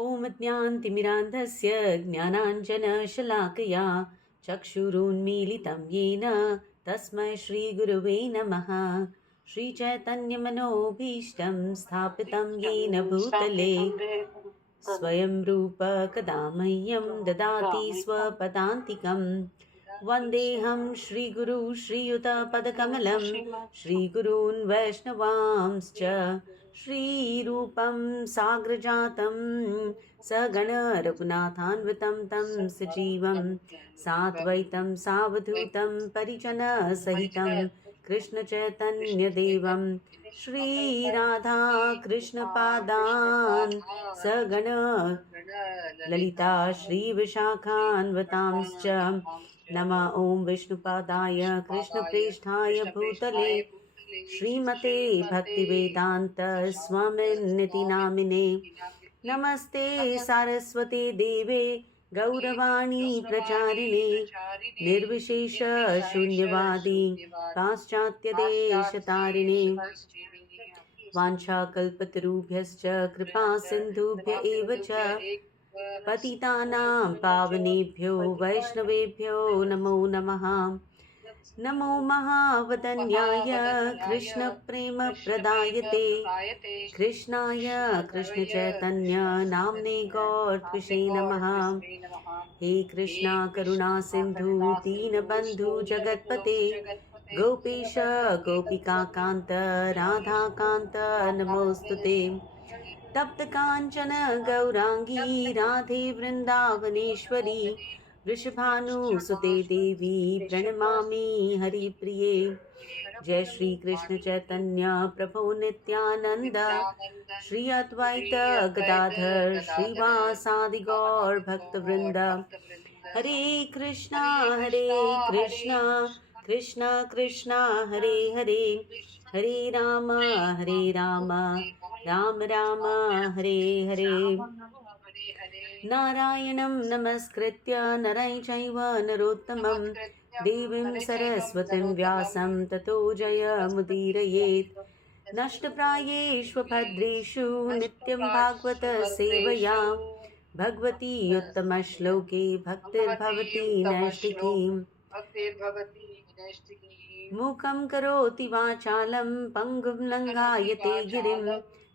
ॐ ज्ञानतिमिरान्धस्य ज्ञानाञ्जनशलाकया चक्षुरुन्मीलितं येन तस्मै श्रीगुरुवे नमः। श्रीचैतन्यमनोभीष्टं स्थापितं येन भूतले स्वयं रूप कदा मह्यं ददाति स्वपदान्तिकं। वन्देऽहं श्रीगुरु श्रीयुतपदकमलं श्रीगुरून् वैष्णवांश्च श्रीरूपं साग्रजातं सगण रघुनाथान्वितं तं सजीवं साद्वैतं सावधूतं परिजनसहितं कृष्णचैतन्यदेवं श्रीराधा कृष्णपादान् सगण ललिता श्रीविशाखान्वतांश्च नमः। ॐ विष्णुपादाय कृष्णप्रेष्ठाय भूतले श्रीमते भक्तिवेदान्त स्वामिन्निति नामिने नमस्ते सारस्वते देवे गौरवाणी प्रचारिणे निर्विशेष शून्यवादी पाश्चात्यदेशतारिणे वाञ्छाकल्पतरुभ्यश्च कृपा सिन्धुभ्य एव च पतितानां पावनेभ्यो वैष्णवेभ्यो नमो नमः। नमो महावदन्याय कृष्णप्रेमप्रदायते कृष्णाय कृष्णचैतन्य नाम्ने गौरत्विषे नमः। हे कृष्णा करुणा सिन्धु दीनबन्धु जगत्पते गोपेश गोपिकान्त राधाकान्त नमोऽस्तुते। तप्त कांचन गौरांगी राधे वृंदावनेश्वरी वृषभानुसुते देवी प्रणमामि हरिप्रिये। जय श्री कृष्ण चैतन्य प्रभु नित्यानंद श्री अद्वैत गदाधर श्रीवासादि गौर भक्तवृंद। हरे कृष्णा कृष्णा कृष्णा हरे हरे हरे राम राम राम हरे हरे। नारायणं नमस्कृत्य नरं चैव नरोत्तमं देवीं सरस्वतीं व्यासं ततो जयमुदीरयेत्। नष्टप्रायेषु भद्रेषु नित्यं भागवत सेवया भगवती उत्तमश्लोके भक्तिर्भवति नैष्ठिकीम्। मूकं करोति वाचालं पङ्गुं लङ्घायते गिरिं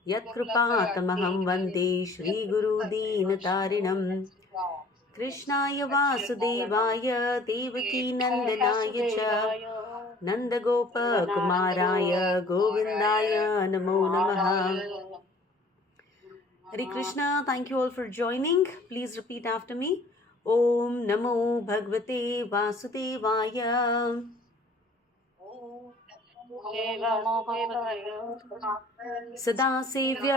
यत्कृपातमहं वन्दे श्रीगुरुदीनतारिणम्। कृष्णाय वासुदेवाय देवकीनन्दनाय च नन्दगोपकुमाराय गोविन्दाय नमो नमः। Hare Krishna, thank you all for joining. Please repeat after me. Om Namo Bhagavate Vasudevaya. सदा सेव्य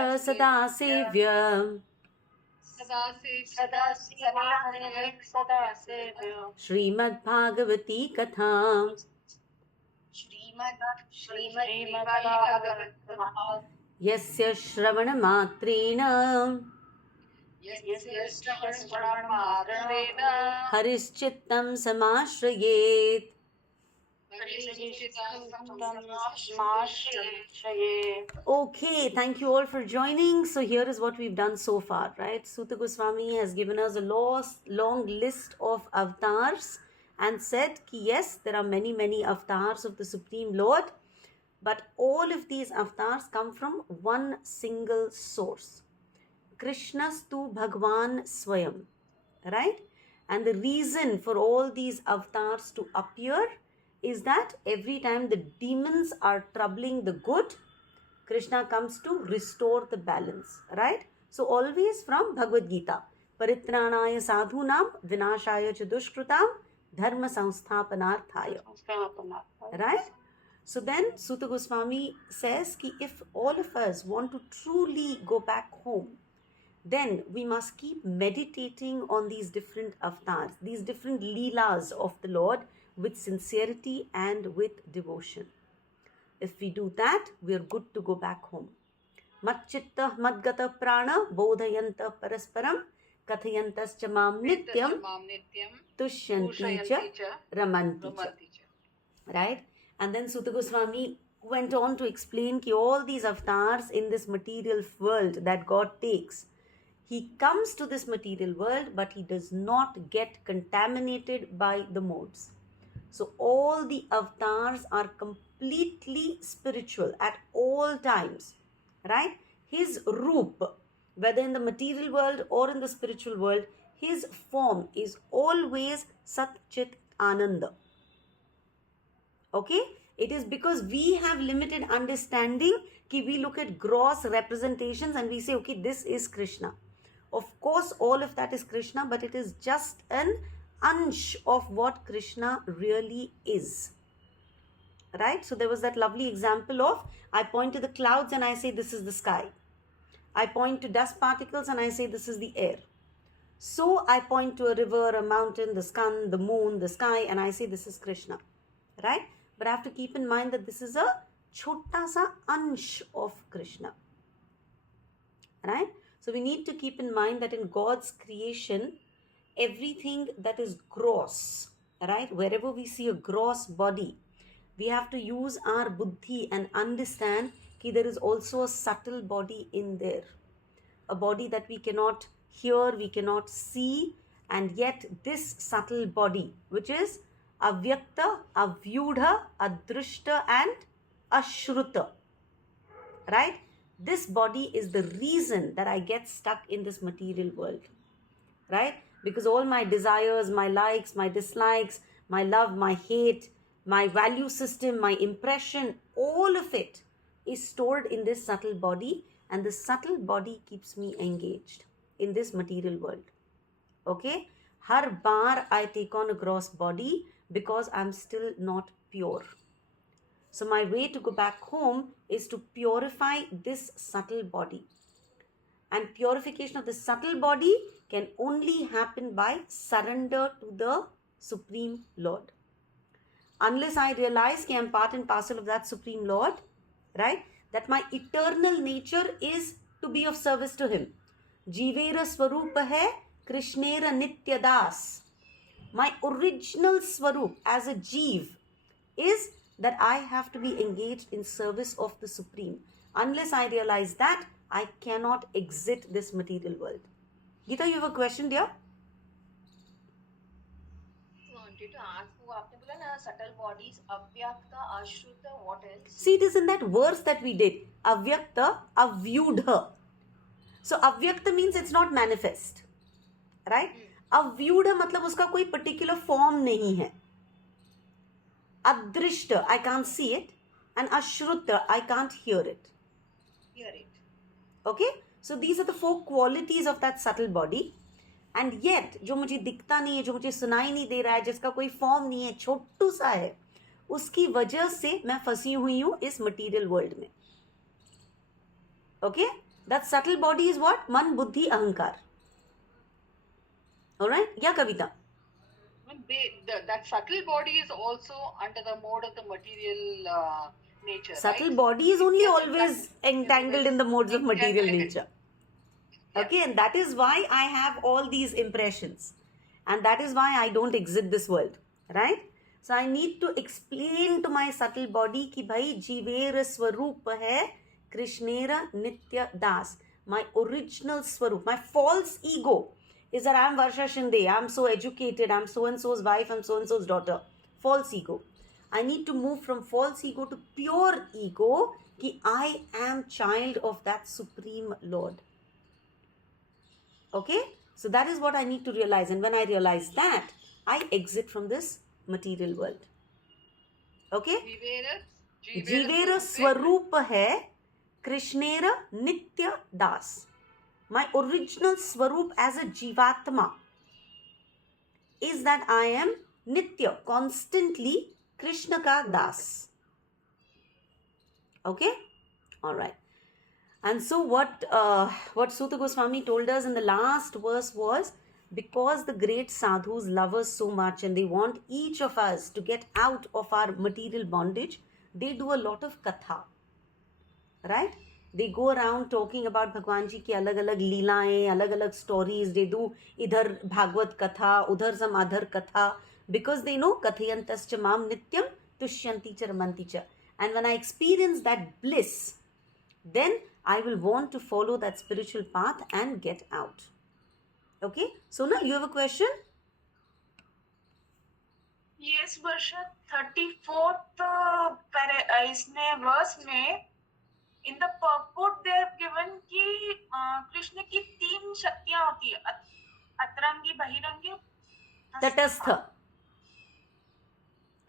श्रीमद्भागवती कथा यस्य श्रवणमात्रेण हरिश्चित्तं समाश्रयेत्। Okay, thank you all for joining. So here is what we've done so far, right? Suta Goswami has given us a long list of avatars and said ki yes, there are many avatars of the Supreme Lord, but all of these avatars come from one single source. Krishnastu Bhagwan Swayam, right? And the reason for all these avatars to appear is that every time the demons are troubling the good, Krishna comes to restore the balance, right? So always from Bhagavad Gita, Paritranaya sadhunam vinashaya cha dushkrutam dharma samsthapanarthaya, right? So then Suta Goswami says ki if all of us want to truly go back home, then we must keep meditating on these different avatars, these different leelas of the Lord with sincerity and with devotion. If we do that, we are good to go back home. Matchitta madgata prana bodhayanta parasparam kathayantascha mam nityam tushyanti cha ramanti cha. Right? And then Suta Goswami went on to explain ki all these avatars in this material world that God takes, He comes to this material world, but he does not get contaminated by the modes. So all the avatars are completely spiritual at all times, right? His roop, whether in the material world or in the spiritual world, his form is always Sat Chit Ananda. Okay? It is because we have limited understanding that we look at gross representations and we say, okay, this is Krishna. Of course, all of that is Krishna, but it is just an ansh of what Krishna really is. Right? So there was that lovely example of, I point to the clouds and I say, this is the sky. I point to dust particles and I say, this is the air. So I point to a river, a mountain, the sun, the moon, the sky, and I say, this is Krishna. Right? But I have to keep in mind that this is a chota sa ansh of Krishna. Right? So we need to keep in mind that in God's creation, everything that is gross, right? Wherever we see a gross body, we have to use our buddhi and understand that there is also a subtle body in there. A body that we cannot hear, we cannot see, and yet this subtle body, which is avyakta, avyudha, adrushta, and ashruta, right? This body is the reason that I get stuck in this material world, right? Because all my desires, my likes, my dislikes, my love, my hate, my value system, my impression, all of it is stored in this subtle body, and the subtle body keeps me engaged in this material world. Okay? Har bar I take on a gross body because I'm still not pure. So my way to go back home is to purify this subtle body. And purification of the subtle body can only happen by surrender to the Supreme Lord. Unless I realize that I am part and parcel of that Supreme Lord, right? That my eternal nature is to be of service to Him. Jivera Swarupa hai Krishnera Nitya Das. My original Swarup as a Jeev is that I have to be engaged in service of the Supreme. Unless I realize that, I cannot exit this material world. Geeta, you have a question, dear? I wanted to ask you, आपने बोला ना subtle bodies, avyakta, ashruta, what else? See, it is in that verse that we did. Avyakta, avyudha. So avyakta means it's not manifest, right? Avyudha मतलब उसका कोई particular form नहीं है. Adrishta, I can't see it, and ashruta, I can't hear it. Hear it. Okay? So these are the 4 qualities of that subtle body. And yet, जो मुझे दिखता नहीं है, जो मुझे सुनाई नहीं दे रहा है, जिसका कोई फॉर्म नहीं है, छोटू सा है, उसकी वजह से मैं फंसी हुई हूँ इस मटीरियल वर्ल्ड में. Okay? That subtle body is what? मन, बुद्धि, अहंकार. Alright? Yeah, Kavita? That subtle body is also under the mode of the material nature. Subtle right? body is only always entangled in the modes of material nature. Okay, and that is why I have all these impressions. And that is why I don't exit this world. Right? So I need to explain to my subtle body ki bhai jivera swarup hai Krishnera Nitya Das. My original swarup, my false ego is that I am Varsha Shinde, I am so educated, I am so-and-so's wife, I am so-and-so's daughter. False ego. I need to move from false ego to pure ego ki I am child of that Supreme Lord. Okay? So that is what I need to realize. And when I realize that, I exit from this material world. Okay? Jivera Swarupa hai Krishnera Nitya Das. My original Swarup as a Jivatma is that I am Nitya, constantly Krishna ka Das. Okay? Alright. And so what Suta Goswami told us in the last verse was, because the great sadhus love us so much and they want each of us to get out of our material bondage, they do a lot of katha. Right? They go around talking about Bhagwan Ji ki alag-alag leelaएं, alag-alag stories. They do idhar Bhagavad Katha, udhar some other Katha, because they know Kathayantascha mam nityam tushyanti cha ramanti cha. And when I experience that bliss, then I will want to follow that spiritual path and get out. Okay, so now you have a question? Yes, Varsha, 34th इसने verse में in the purport they have given कि कृष्ण की 3 शक्तियां होती है, अतरंगी, बहिरंगी, तटस्थ,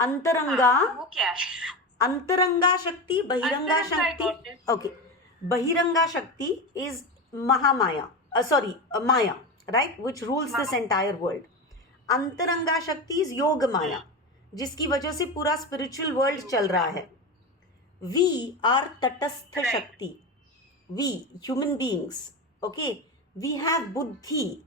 अंतरंगा, वो क्या है? अंतरंगा शक्ति, बहिरंगा अंतरंगा, I शक्ति. got it. Okay, बहिरंगा शक्ति is Mahamaya, Maya, right, which rules this entire world. अंतरंगा शक्ति is योग माया, जिसकी वजह से पूरा स्पिरिचुअल वर्ल्ड चल रहा है. We are तटस्थ शक्ति. We, human beings, okay, we have buddhi.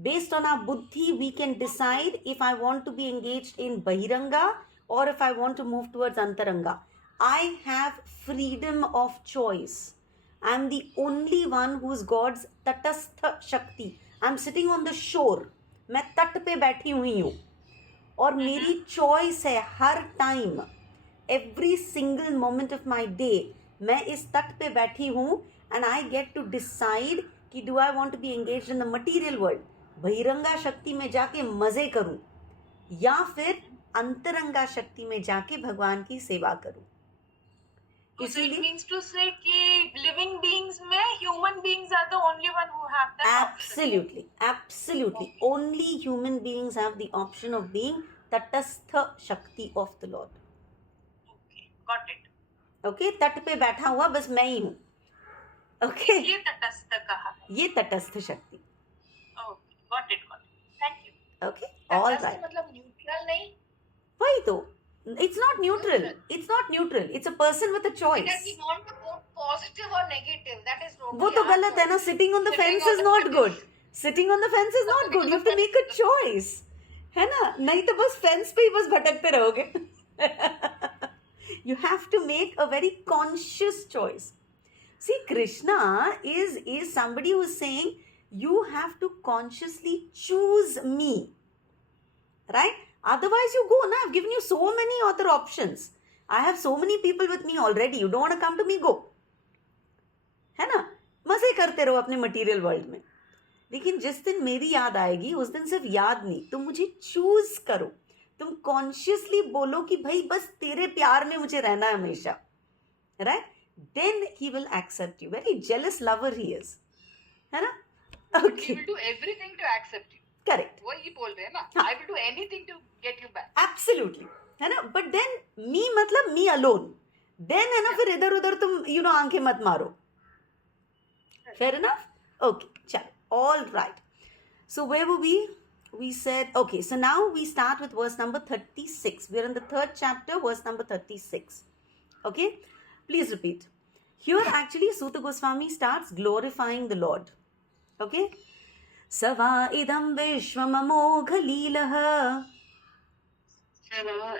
Based on our buddhi, we can decide if I want to be engaged in Bahiranga or if I want to move towards Antaranga. I have freedom of choice. I am the only one who is God's Tatastha Shakti. I am sitting on the shore. मैं तट पे बैठी हुई हूँ और मेरी choice है हर time, every single moment of my day मैं इस तट पे बैठी हूँ and I get to decide कि do I want to be engage in the material world, बहिरंगा शक्ति में जाके मजे करूँ या फिर अंतरंगा शक्ति में जाके भगवान की सेवा करूँ. So it means to say कि living beings में human beings are the only one who have that absolutely, absolutely. Only human beings have the option of being Tatastha Shakti of the Lord. Okay, got it. Okay, तट पे बैठा हुआ बस मैं ही हूँ. Okay. ये तटस्थ कहा है. ये तटस्थ शक्ति. Okay, got it. Thank you. Okay, all right. मतलब न्यूट्रल नहीं. वही तो. It's not neutral. It's not neutral. It's a person with a choice. Because we want to go positive or negative. That is wrong. वो तो गलत है ना. Sitting on the fence is not good. Sitting on the fence is not good. You have to make a choice. है ना? नहीं तो बस fence पे ही बस भटकते रहोगे. You have to make a very conscious choice. See, Krishna is somebody who is saying you have to consciously choose me. Right? Otherwise you go, na, I've given you so many other options. I have so many people with me already. You don't want to come to me, go. है ना? मजे करते रहो अपने material world में. लेकिन जिस दिन मेरी याद आएगी उस दिन सिर्फ याद नहीं, तुम मुझे चूज करो. तुम कॉन्शियसली बोलो कि भाई बस तेरे प्यार में मुझे रहना है हमेशा. Right? Then he will accept you. Very jealous lover he is. है ना? Okay. He will do everything to accept you. Correct. वही बोल रहे हैं ना. हाँ. I will do anything to get you back. Absolutely. है ना? But then me मतलब me alone. Then है ना फिर इधर उधर तुम आंखें मत मारो. Fair enough? Okay. चलो. All right. So where were we? We said, okay, so now we start with verse number 36. We are in the 3rd chapter, verse number 36. Okay? Please repeat. Here actually Suta Goswami starts glorifying the Lord. Okay? Sava idam vishwamamogha leelah.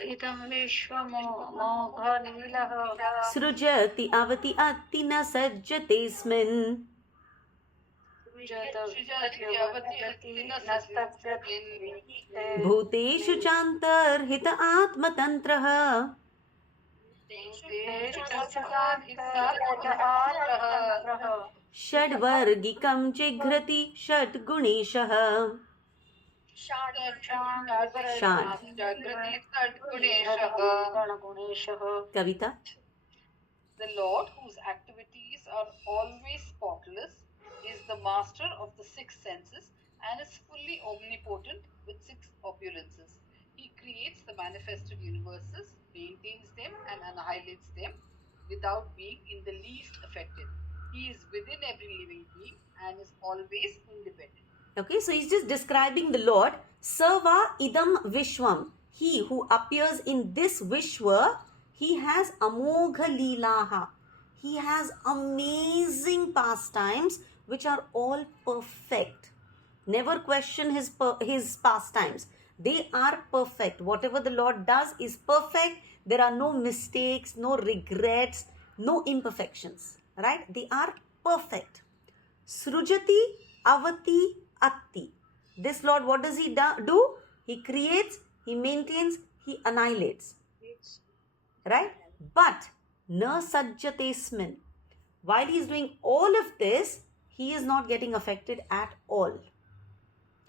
idam vishwamogha Srujati avati attina sajjatesmin. Bhuteshu chantarhita atmatantraha. षड्वर्गिकं जिघ्रति षड्गुणेशः. Kavita. The Lord, whose activities are always spotless, is the master of the 6 senses and is fully omnipotent with 6 opulences. He creates the manifested universes, maintains them and annihilates them without being in the least affected. He is within every living being and is always independent. Okay, so he's just describing the Lord. Sarva idam vishwam. He who appears in this Vishwa, he has amogha leelaha. He has amazing pastimes which are all perfect. Never question his pastimes. They are perfect. Whatever the Lord does is perfect. There are no mistakes, no regrets, no imperfections. Right? They are perfect. Srujati, avati, atti. This Lord, what does he do? He creates, he maintains, he annihilates. Right? But na sajjatesmin. while he is doing all of this, he is not getting affected at all.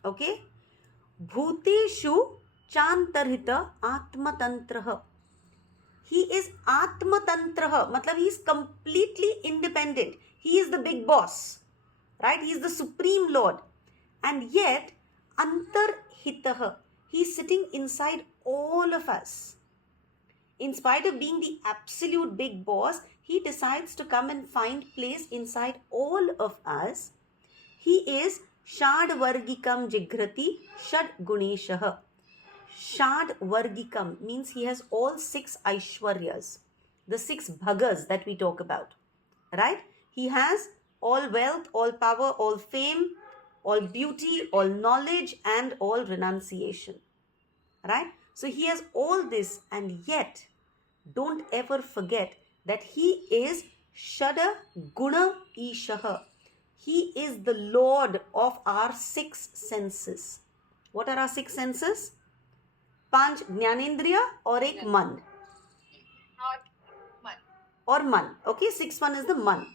Okay? Bhuteshu chantarhita atmatantraha. He is atmatantraha, matlab he is completely independent. He is the big boss, right? He is the supreme lord. And yet, antarhitaha, he is sitting inside all of us. In spite of being the absolute big boss, he decides to come and find place inside all of us. He is Shadvargikam Jigrati Shad Guneshah. Shadvargikam means he has all 6 Aishwaryas, the 6 bhagas that we talk about. Right? He has all wealth, all power, all fame, all beauty, all knowledge, and all renunciation. Right? So he has all this, and yet don't ever forget that he is Shada Guna Ishaha. He is the Lord of our 6 senses. What are our 6 senses? Panch Jnanendriya or ek man? Or man. Okay, 6th one is the man.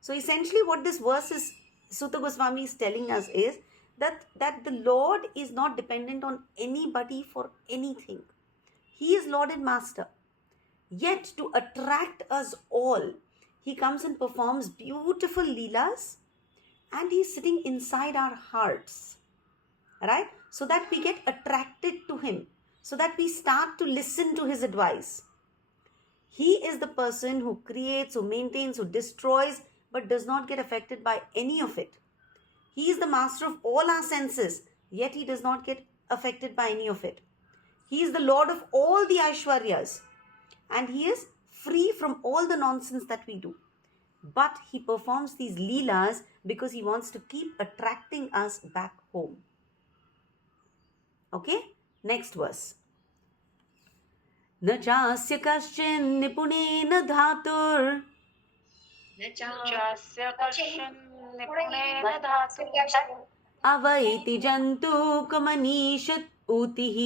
So essentially what this verse is, Suta Goswami is telling us is that the Lord is not dependent on anybody for anything. He is Lord and Master. Yet to attract us all, he comes and performs beautiful leelas, and he is sitting inside our hearts, right? So that we get attracted to him, so that we start to listen to his advice. He is the person who creates, who maintains, who destroys, but does not get affected by any of it. He is the master of all our senses, yet he does not get affected by any of it. He is the Lord of all the Aishwaryas, and he is free from all the nonsense that we do. But he performs these leelas because he wants to keep attracting us back home. Okay? Next verse. न चास्य कश्चिन् निपुणेन धातुर् अवैति जन्तुकमनीष ऊतिः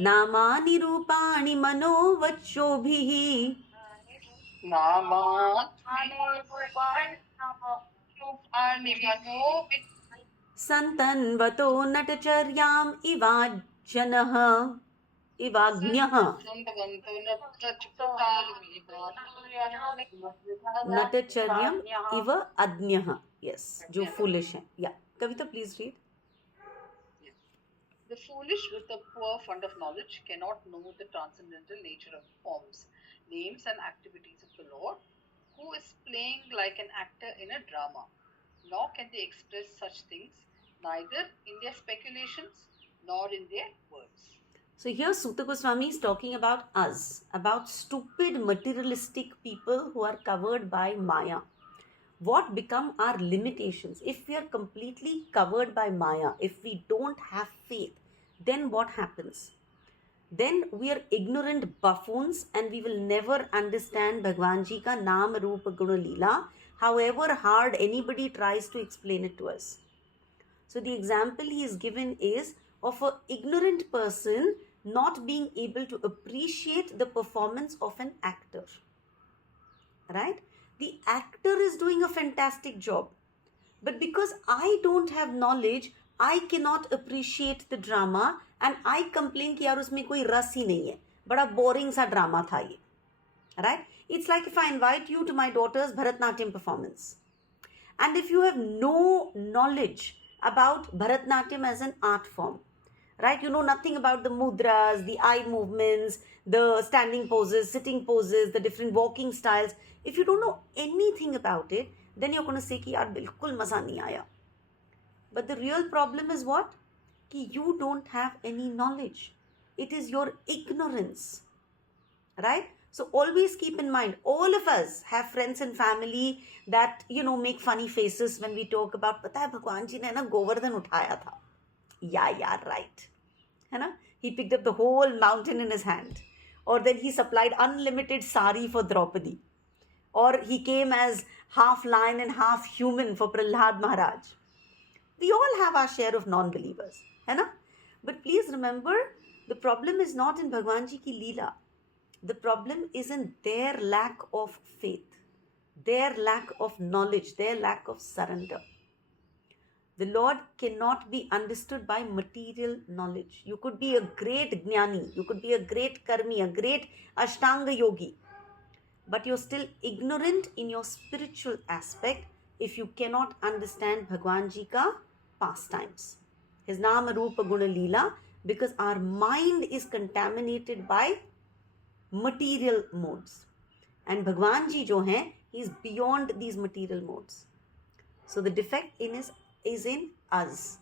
नामानि रूपाणि मनोवचोभिः सन्तन्वतो नटचर्याम् इवाज्ञः नटचर्यम इव अज्ञः. Yes, जो foolish है. Yeah, Kavita, please read. The foolish with a poor fund of knowledge cannot know the transcendental nature of forms, names, and activities of the Lord, who is playing like an actor in a drama. Nor can they express such things, neither in their speculations nor in their words. So here Suta Goswami is talking about us, about stupid materialistic people who are covered by Maya. What become our limitations? If we are completely covered by Maya, if we don't have faith, then what happens? Then we are ignorant buffoons and we will never understand Bhagwan Ji ka Naam Roop Guna Leela, however hard anybody tries to explain it to us. So the example he is given is of an ignorant person not being able to appreciate the performance of an actor. Right? The actor is doing a fantastic job. But because I don't have knowledge, I cannot appreciate the drama and I complain कि यार उसमें कोई रस ही नहीं है. बड़ा boring सा drama था ये. Right? It's like if I invite you to my daughter's Bharatnatyam performance. And if you have no knowledge about Bharatnatyam as an art form, right? You know nothing about the mudras, the eye movements, the standing poses, sitting poses, the different walking styles. If you don't know anything about it, then you're going to say कि यार बिल्कुल मजा नहीं आया. But the real problem is what? कि you don't have any knowledge. It is your ignorance. Right? So always keep in mind, all of us have friends and family that, make funny faces when we talk about, पता है भगवान जी ने ना गोवर्धन उठाया था. Yeah, right. He picked up the whole mountain in his hand. Or then he supplied unlimited sari for Draupadi. Or he came as half lion and half human for Prahlad Maharaj. We all have our share of non-believers. But please remember, The problem is not in Bhagwan Ji ki Leela. The problem is in their lack of faith, their lack of knowledge, their lack of surrender. The Lord cannot be understood by material knowledge. You could be a great jnani, you could be a great karmi, a great ashtanga yogi, but you're still ignorant in your spiritual aspect if you cannot understand Bhagwan Ji ka pastimes, his Nama Rupa Guna Leela, because our mind is contaminated by material modes. And Bhagwan Ji jo hai, he is beyond these material modes. So the defect is in us.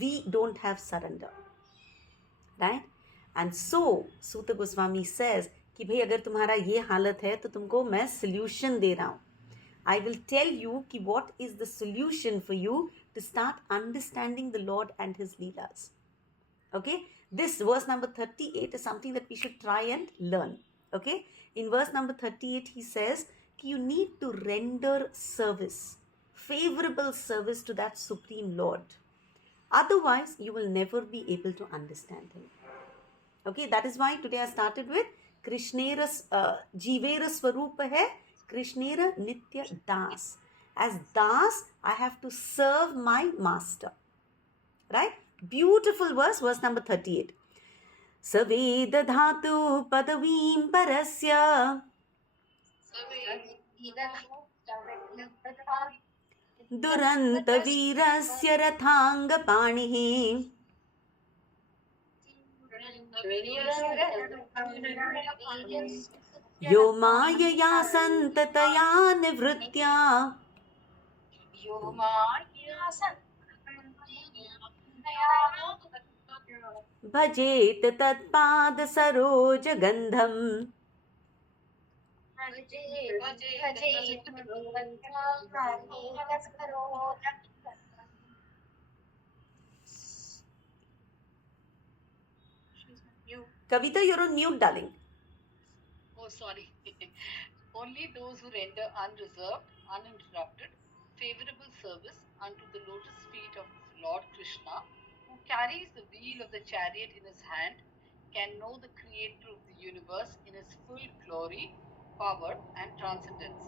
We don't have surrender. Right? And so Suta Goswami says कि भाई अगर तुम्हारा ये हालत है तो तुमको मैं solution दे रहा हूँ. I will tell you कि what is the solution for you to start understanding the Lord and His Leelas. Okay? This verse number 38 is something that we should try and learn. Okay? In verse number 38 he says कि you need to render service, favorable service to that Supreme Lord. Otherwise, you will never be able to understand Him. Okay? That is why today I started with Krishnera Jivera Swarupa hai, Krishnera Nitya Das. As Das, I have to serve my master. Right? Beautiful verse, verse number 38. Saveda dhatu padavim parasya Duranta virasya rathanga panihi Yo mayaya santataya nivritya Bhajet tatpad saroj gandham. Kavita, you're on mute, darling. Oh, sorry. Only those who render unreserved, uninterrupted, favorable service unto the lotus feet of Lord Krishna, who carries the wheel of the chariot in his hand, can know the creator of the universe in his full glory, power, and transcendence.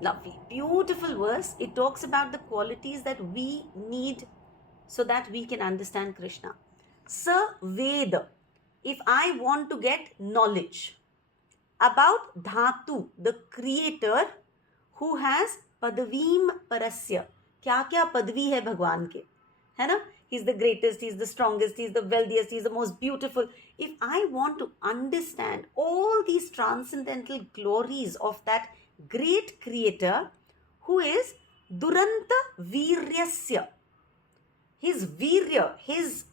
Lovely. Beautiful verse. It talks about the qualities that we need so that we can understand Krishna. Saveda. If I want to get knowledge about Dhatu, the creator who has Padavim Parasya. क्या क्या पदवी है भगवान के, है ना? He's the greatest, he's the strongest, he's the wealthiest, he's the most beautiful. If I want to understand all these transcendental glories of that great creator who is Duranta Viryasya, his virya, his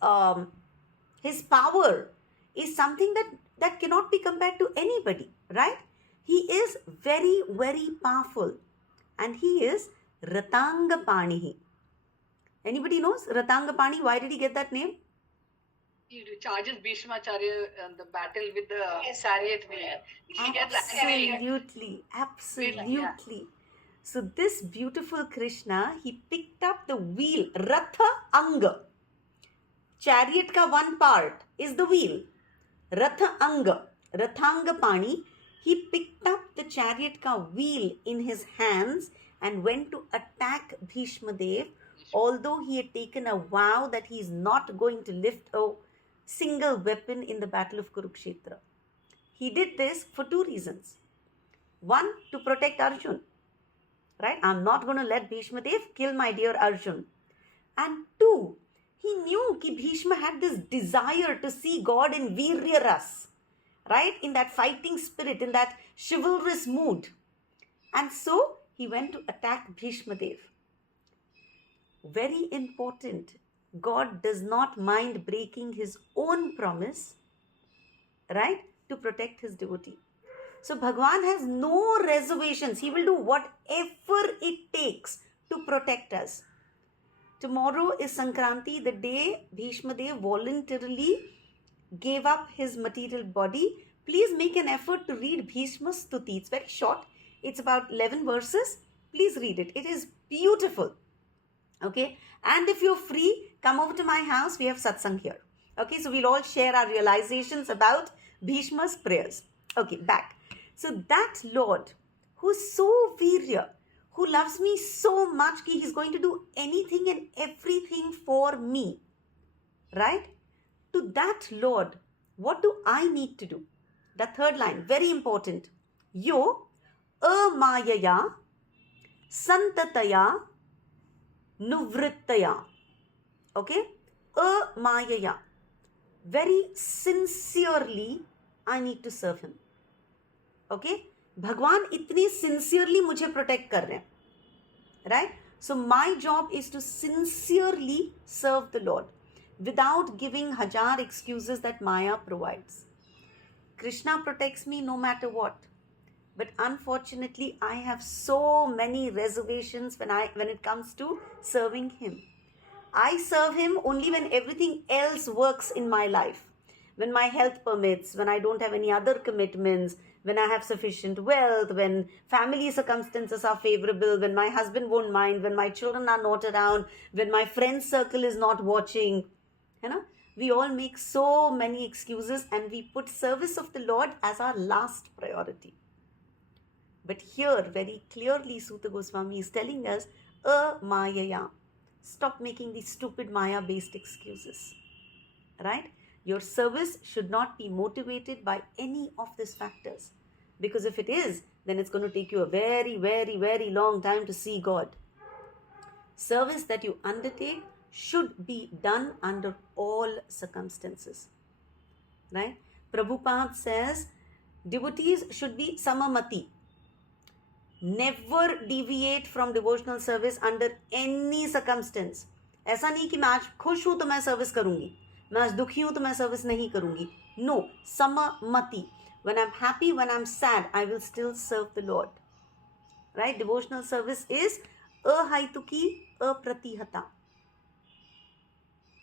power is something that cannot be compared to anybody, right? He is very, very powerful, and he is Ratanga Panihi. Anybody knows Ratanga Pani? Why did he get that name? He charges Bhishmacharya in the battle with the chariot wheel. He gets angry. Absolutely. So this beautiful Krishna, he picked up the wheel, Ratha Anga. Chariot ka one part is the wheel. Ratha Anga, Rathanga Pani, he picked up the chariot ka wheel in his hands and went to attack Bhishma Dev, although he had taken a vow that he is not going to lift a single weapon in the battle of Kurukshetra. He did this for two reasons. One, to protect Arjun. Right? I'm not going to let Bhishma Dev kill my dear Arjun. And two, he knew that Bhishma had this desire to see God in Virya Ras, right? In that fighting spirit, in that chivalrous mood. And so he went to attack Bhishma Dev. Very important. God does not mind breaking his own promise, right? To protect his devotee. So Bhagwan has no reservations. He will do whatever it takes to protect us. Tomorrow is Sankranti, the day Bhishma Dev voluntarily gave up his material body. Please make an effort to read Bhishma Stuti. It's very short. It's about 11 verses. Please read it. It is beautiful. Okay. And if you're free, come over to my house. We have satsang here. Okay, so we'll all share our realizations about Bhishma's prayers. Okay, back. So that Lord who's so virya, who loves me so much, कि he's going to do anything and everything for me, right? To that Lord, what do I need to do? The third line, very important. Yo amayaya santataya nuvrittaya. Okay? Amayaya. Very sincerely, I need to serve him. Okay? भगवान इतनी sincerely मुझे protect कर रहे हैं. Right? So my job is to sincerely serve the Lord without giving hajar excuses that Maya provides. Krishna protects me no matter what. But unfortunately, I have so many reservations when it comes to serving him. I serve him only when everything else works in my life. When my health permits, when I don't have any other commitments, when I have sufficient wealth, when family circumstances are favorable, when my husband won't mind, when my children are not around, when my friend circle is not watching. You know, we all make so many excuses and we put service of the Lord as our last priority. But here, very clearly, Suta Goswami is telling us, Mayaya. Stop making these stupid Maya-based excuses. Right? Your service should not be motivated by any of these factors. Because if it is, then it's going to take you a very, very, very long time to see God. Service that you undertake should be done under all circumstances. Right? Prabhupada says, devotees should be samamati. Never deviate from devotional service under any circumstance. ऐसा नहीं कि मैं आज खुश हूं तो मैं service करूंगी, मैं आज दुखी हूं तो मैं सर्विस नहीं करूंगी. No, samamati. When I'm happy, when I'm sad, I will still serve the Lord. Right? Devotional service is ahaituki apratihata.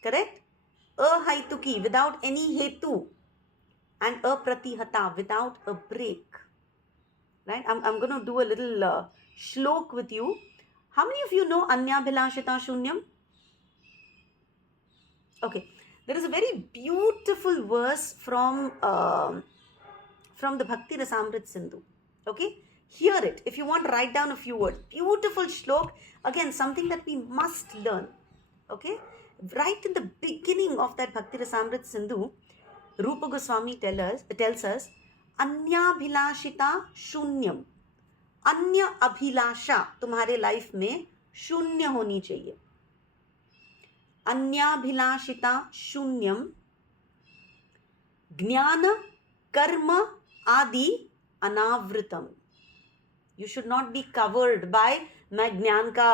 Correct? Ahaituki, without any hetu, and apratihata, without a break. Right? I'm going to do a little shlok with you. How many of you know Anyabhilashita Shunyam? Okay. There is a very beautiful verse from the Bhakti Rasamrit Sindhu. Okay? Hear it. If you want, write down a few words. Beautiful shlok. Again, something that we must learn. Okay? Right in the beginning of that Bhakti Rasamrit Sindhu, Rupa Goswami tells us, अन्याभिलाषिता शून्यम. अन्य अभिलाषा तुम्हारे life में शून्य होनी चाहिए. अन्याभिलाषिता शून्यम. ज्ञान कर्म आदि अनावृतम. You should not be covered by मैं ज्ञान का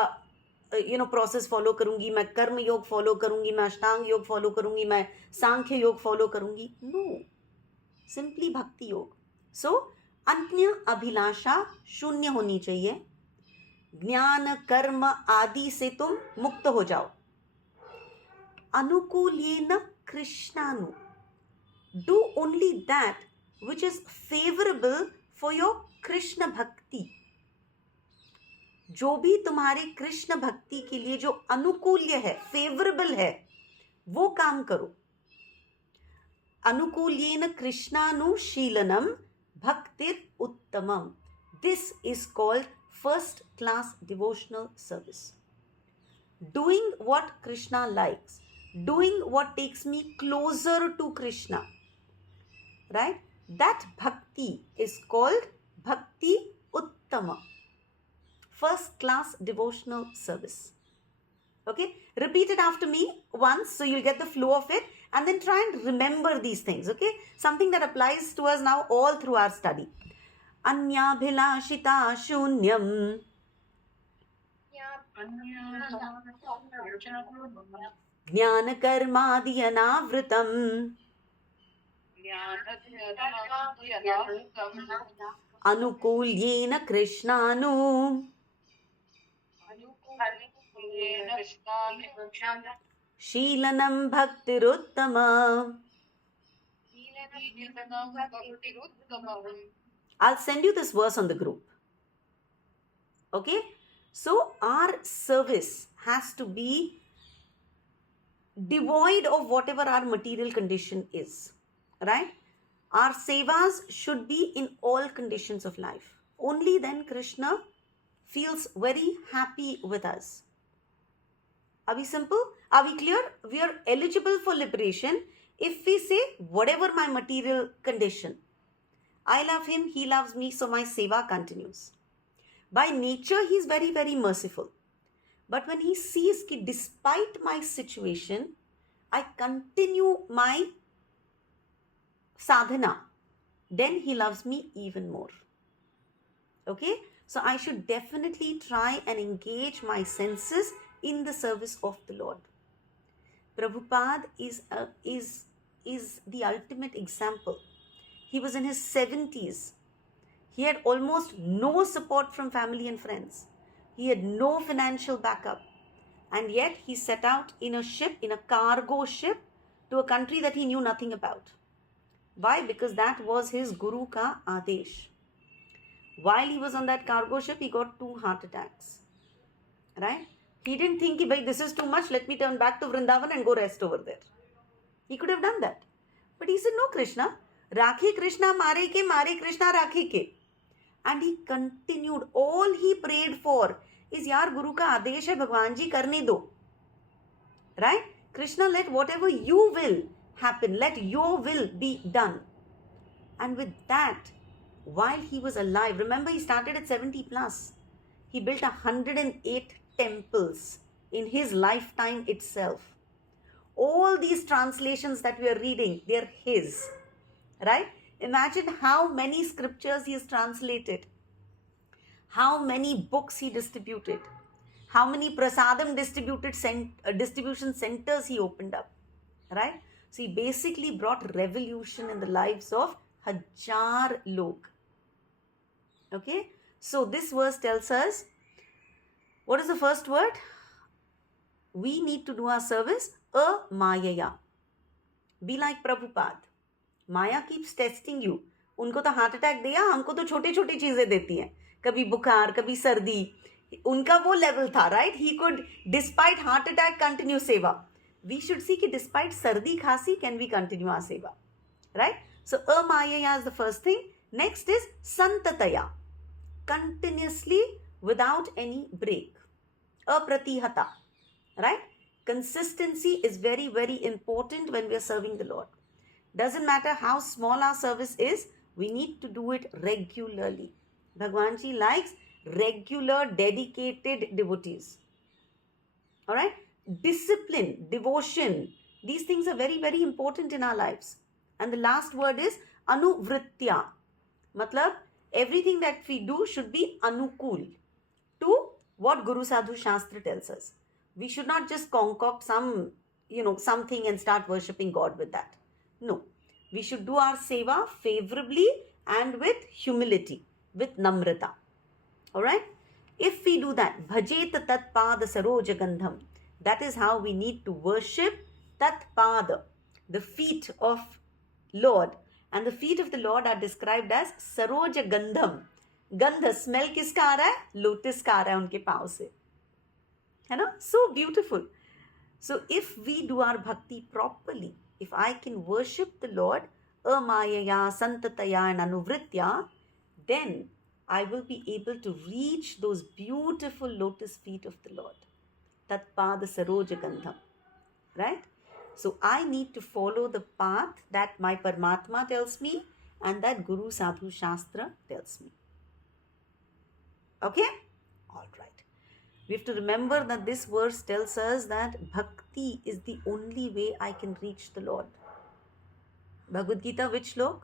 प्रोसेस फॉलो करूंगी, मैं कर्म योग फॉलो करूंगी, मैं अष्टांग योग फॉलो करूंगी, मैं सांख्य योग फॉलो करूंगी. नो. सिंपली भक्ति योग. सो अन्य अभिलाषा शून्य होनी चाहिए. ज्ञान कर्म आदि से तुम मुक्त हो जाओ. अनुकूलेन कृष्णानु. Do only that which is favourable for your Krishna bhakti. जो भी तुम्हारे कृष्ण भक्ति के लिए जो अनुकूल्य है, फेवरेबल है, वो काम करो. अनुकूल्येन कृष्णानुशीलनम भक्तिर उत्तमम. This is called first class devotional service. Doing what Krishna likes, doing what takes me closer to Krishna, right? That bhakti is called bhakti uttama. First class devotional service. Okay, repeat it after me once so you'll get the flow of it, and then try and remember these things. Okay, something that applies to us now all through our study. Anyabhilashita shunyam. Jnana karmadi anavritam. Anukulyena krishnanu. Sheelanam bhaktiruttama. I'll send you this verse on the group. Okay? So our service has to be devoid of whatever our material condition is, right? Our sevas should be in all conditions of life. Only then Krishna feels very happy with us. Are we simple? Are we clear? We are eligible for liberation if we say, whatever my material condition, I love him, he loves me, so my seva continues. By nature, he is very, very merciful. But when he sees that despite my situation, I continue my sadhana, then he loves me even more. Okay? So I should definitely try and engage my senses in the service of the Lord. Prabhupada is the ultimate example. He was in his 70s. He had almost no support from family and friends. He had no financial backup. And yet he set out in a ship, in a cargo ship, to a country that he knew nothing about. Why? Because that was his Guru ka Adesh. While he was on that cargo ship, he got 2 heart attacks. Right? He didn't think, this is too much, let me turn back to Vrindavan and go rest over there. He could have done that. But he said, no, Krishna. Rakhe Krishna mare Krishna rakhe ke. And he continued. All he prayed for is, yaar, Guru ka Adesh hai, Bhagwan ji karne do. Right? Krishna, let whatever you will happen. Let your will be done. And with that, while he was alive, remember he started at 70 plus. He built 108 temples in his lifetime itself. All these translations that we are reading, they are his. Right? Imagine how many scriptures he has translated. How many books he distributed. How many prasadam distribution centers he opened up. Right? So he basically brought revolution in the lives of Hajar log. Okay? So this verse tells us, what is the first word? We need to do our service amayaya. Be like Prabhupada. Maya keeps testing you. उनको तो heart attack दिया, हमको तो छोटी छोटी चीजें देती हैं. कभी बुखार, कभी सर्दी. उनका वो लेवल था, right? He could, despite heart attack, continue seva. We should see कि despite सर्दी खांसी, can we continue our seva? Right? So amayaya is the first thing. Next is santataya. Continuously, without any break. Apratihata. Right? Consistency is very, very important when we are serving the Lord. Doesn't matter how small our service is, we need to do it regularly. Bhagwan Ji likes regular, dedicated devotees. Alright? Discipline, devotion, these things are very, very important in our lives. And the last word is anuvritya. Matlab, everything that we do should be anukul to what Guru Sadhu Shastra tells us. We should not just concoct something and start worshipping God with that. No. We should do our seva favorably and with humility, with namrata. Alright? If we do that, bhajet tat pada saroja gandham, that is how we need to worship tat pada, the feet of Lord. And the feet of the Lord are described as saroja gandham. Gandha, smell kiska aa raha hai? Lotus ka aa raha hai unke pav se. You know? So beautiful. So if we do our bhakti properly, if I can worship the Lord, amayaya, santataya and anuvritya, then I will be able to reach those beautiful lotus feet of the Lord. Tat pada saroja gandham. Right? So I need to follow the path that my Paramatma tells me and that Guru Sadhu Shastra tells me. Okay? All right. We have to remember that this verse tells us that bhakti is the only way I can reach the Lord. Bhagavad Gita, which slok?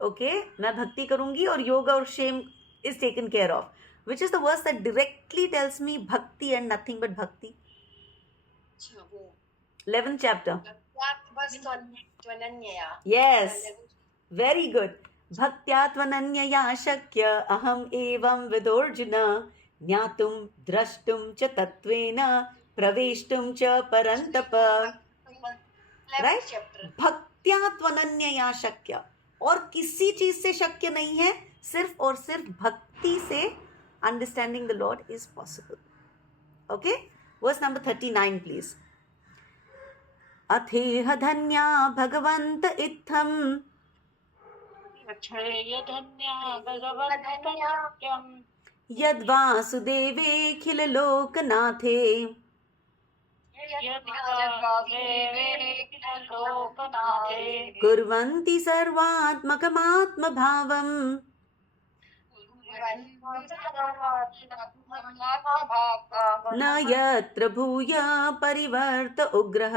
Okay, मैं भक्ति करूंगी और योग और क्षेम is taken care of. Which is the verse that directly tells me bhakti and nothing but bhakti? 11th chapter. Yes. Very good. Bhaktyatvananyaya shakya aham evam vidorjuna jnatum drashtum cha tatvena praveshtum cha parantapa. Right? भक्त्या त्वनन्यया शक्य, और किसी चीज से शक्य नहीं है, सिर्फ और सिर्फ भक्ति से understanding the Lord is possible. Okay, verse number 39 please. अथेह धन्या भगवंत इत्थम यद्वासुदेवेऽखिल लोकनाथे कुर्वन्ति सर्वात्मकमात्मभावम् न यत्र भूय परिवर्त उग्रः.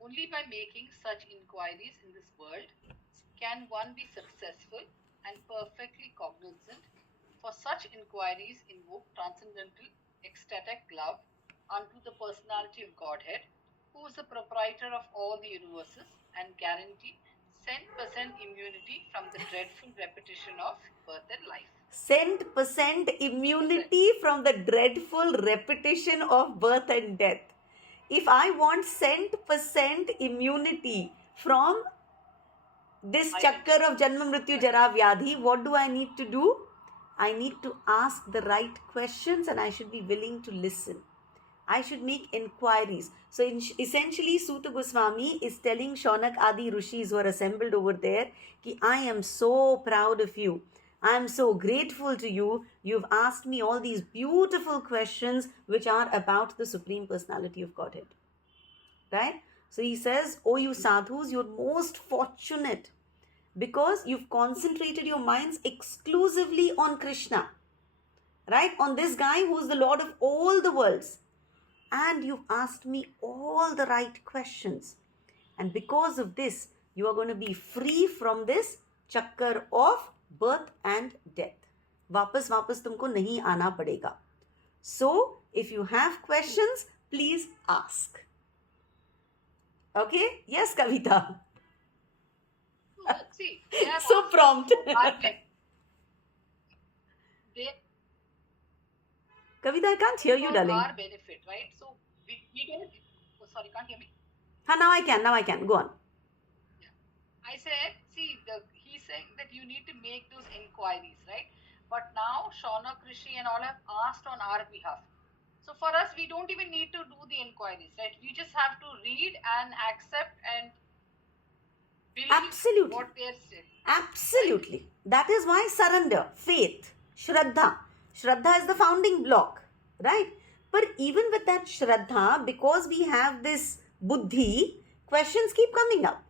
Only by making such inquiries in this world can one be successful and perfectly cognizant, for such inquiries invoke transcendental ecstatic love unto the personality of Godhead, who is the proprietor of all the universes, and guarantee 100% immunity from the dreadful repetition of birth and life. 100% immunity from the dreadful repetition of birth and death. If I want 100% immunity from this chakkar of Janma Mrityu Jara Vyadhi, what do I need to do? I need to ask the right questions, and I should be willing to listen. I should make inquiries. So essentially Suta Goswami is telling Shaunak Adi Rishis who are assembled over there, ki I am so proud of you. I am so grateful to you. You've asked me all these beautiful questions which are about the Supreme Personality of Godhead. Right? So he says, oh you sadhus, you're most fortunate because you've concentrated your minds exclusively on Krishna. Right? On this guy who is the Lord of all the worlds. And you've asked me all the right questions. And because of this, you are going to be free from this chakkar of birth and death. वापस वापस तुमको नहीं आना पड़ेगा. So, if you have questions, please ask. Okay? Yes, Kavita. See, they have So asked prompt. they Kavita, I can't hear you, for darling. our benefit, right? So we don't. Oh, sorry, can't hear me. Now I can. Go on. I said, see, he's saying that you need to make those inquiries, right? But now Shaunak Rishi and all have asked on our behalf. So for us, we don't even need to do the inquiries, right? We just have to read and accept and believe Absolutely. what they're saying. Absolutely. That is why surrender, faith, Shraddha. Shraddha is the founding block, right? But even with that Shraddha, because we have this buddhi, questions keep coming up,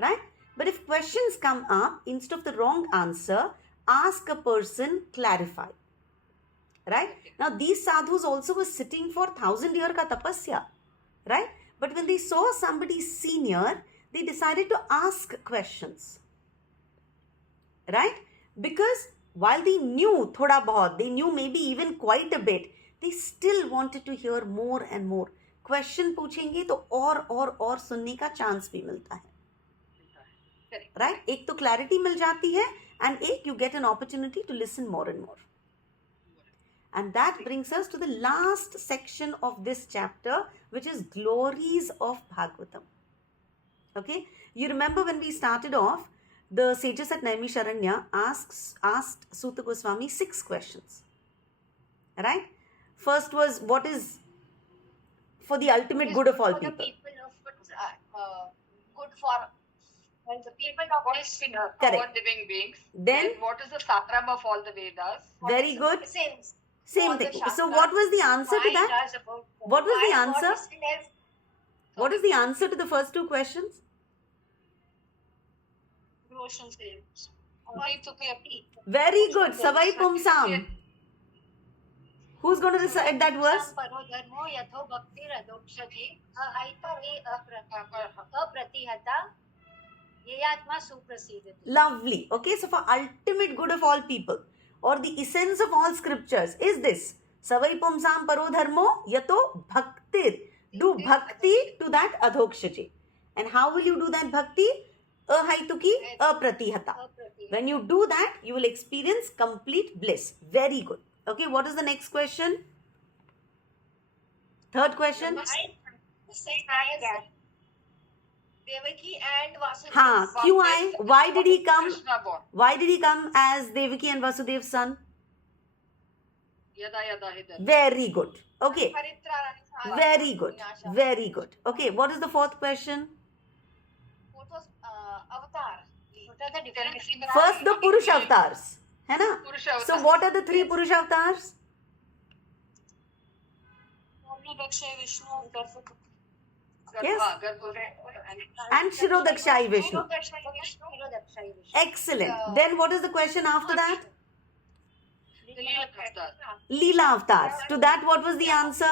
right? But if questions come up, instead of the wrong answer, ask a person, clarify. Right? Now these sadhus also were sitting for 1,000-year ka tapasya, right? But when they saw somebody senior, they decided to ask questions, right? Because while they knew thoda bahut, they knew maybe even quite a bit, they still wanted to hear more and more. Question पूछेंगे तो और सुनने का chance भी मिलता है, Correct. right? एक तो clarity मिल जाती है, and एक you get an opportunity to listen more and more. And that brings us to the last section of this chapter, which is glories of Bhagavatam. Okay? You remember when we started off, the sages at Naimisharanya asked Suta Goswami 6 questions. Right? First was, what is for the ultimate good of all For the people? good for the people of this figure. Correct. All living beings. Then, what is the saram of all the Vedas? very good. Same all the thing. So Shastras. what was the answer to that? What was the answer? What is the answer to the first 2 questions? Very good. Savai Pumsam. Who's going to recite that verse? परोधर्मो यथो भक्तिरदोक्षजे अहैतरे अप्रतिहता येयात्मा सुप्रसीदति. Lovely. Okay, so for ultimate good of all people, or the essence of all scriptures is this: Savai Pumsam Parodharmo Yato Bhaktir. Do bhakti to that Adhokshaji. And how will you do that bhakti? ahaituki, apratihata. When you do that, you will experience complete bliss. Very good. Okay, what is the next question? Third question? Devaki and Vasudeva. हाँ, क्यों आए? Why did he come? Krishna born. Why did he come as Devaki and Vasudev's son? Yada yada hidden. Very good. Okay, Paritrana. very good. Very good. Okay, what is the fourth question? What was Avatar? What are the different First, the Purush avatars. है ना? Purusha avatar. So, what are the three Purush avatars? Vishnu, Yes. And And Shirodakshai Vishnu. Shirodakshai Vishnu. Excellent. Then, what is the question after that? Leela avatar. Leela avatars. To that, what was the answer?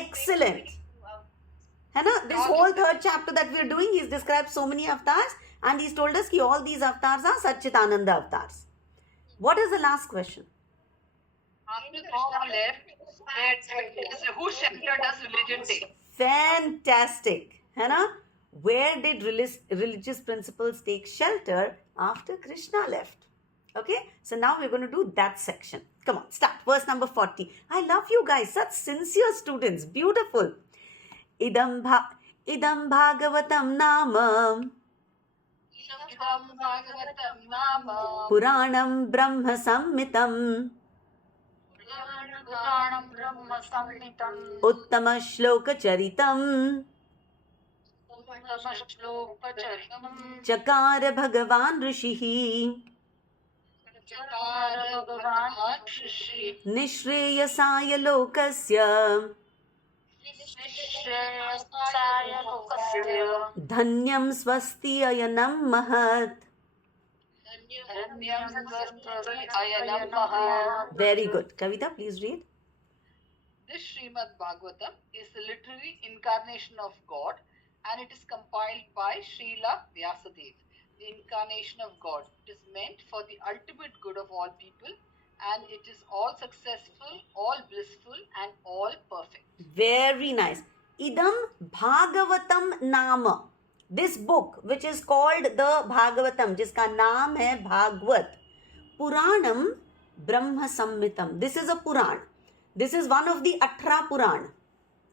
Excellent. है ना? This whole third chapter that we are doing, he's described so many avatars and he's told us that all these avatars are Satchitananda avatars. What is the last question? After Krishna left, who sheltered us religion day? Fantastic. है ना? Where did religious principles take shelter after Krishna left? Okay, so now we're going to do that section. Come on, start. Verse number 40. I love you guys, such sincere students. Beautiful. Idam bhagavatam nama Idam bhagavatam nama Puranam Brahma Sammitam Puranam Brahma Samhitam Uttama Shloka Charitam Uttama Shloka Charitam Chakara Bhagavan Rishihi Chakara Bhagavan Rishi Nishreyasaya Lokasya Nishreyasaya Lokasya Dhanyam Swasti Ayanam Mahat. Dhanyam Svasthi Ayanam Maha. Very good. Kavita, please read. This Srimad Bhagavatam is the literary incarnation of God and it is compiled by Srila Vyasadeva, the incarnation of God. It is meant for the ultimate good of all people and it is all successful, all blissful and all perfect. Very nice. Idam Bhagavatam Nama. This book, which is called the Bhagavatam, जिसका नाम है Bhagavat, Puranam Brahma Samhitam. This is a Puran. This is one of the 18 Puran.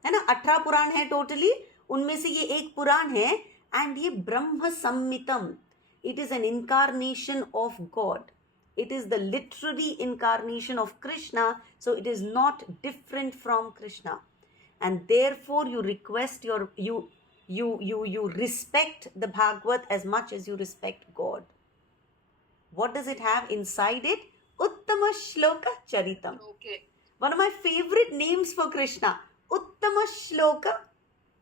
है ना? 18 पुराण है totally, उनमें से ये एक पुराण है and ये ब्रह्म सम्मितम. It is an incarnation of God. It is the literary incarnation of Krishna, so it is not different from Krishna. And therefore you request you respect the Bhagavad as much as you respect God. What does it have inside it? Uttama Shloka Charitam. Okay. One of my favorite names for Krishna, Uttama Shloka.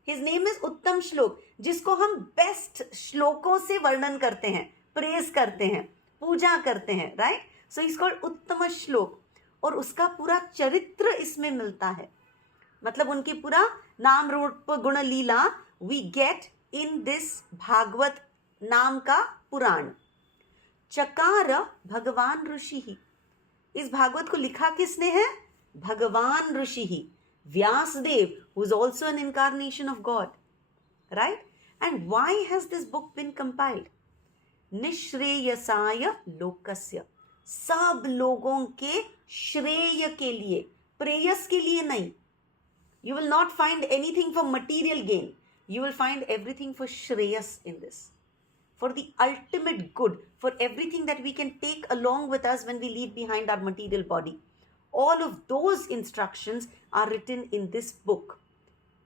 His name is Uttam Shlok, जिसको हम best श्लोकों से वर्णन करते हैं, praise करते हैं, पूजा करते हैं, राइट? सो इज कॉल्ड उत्तम श्लोक. और उसका पूरा चरित्र इसमें मिलता है, मतलब उनकी पूरा नाम रूप गुण लीला we get in this Bhagavat नाम का पुराण. चकार भगवान ऋषि ही. इस भागवत को लिखा किसने है? भगवान ऋषि ही, Vyasadeva, who is also an incarnation of God, right? And why has this book been compiled? Nishreyasaya Lokasya. सब लोगों के श्रेय के लिए, प्रेयस के लिए नहीं. You will not find anything for material gain. You will find everything for shreyas in this. For the ultimate good, for everything that we can take along with us when we leave behind our material body. All of those instructions are written in this book.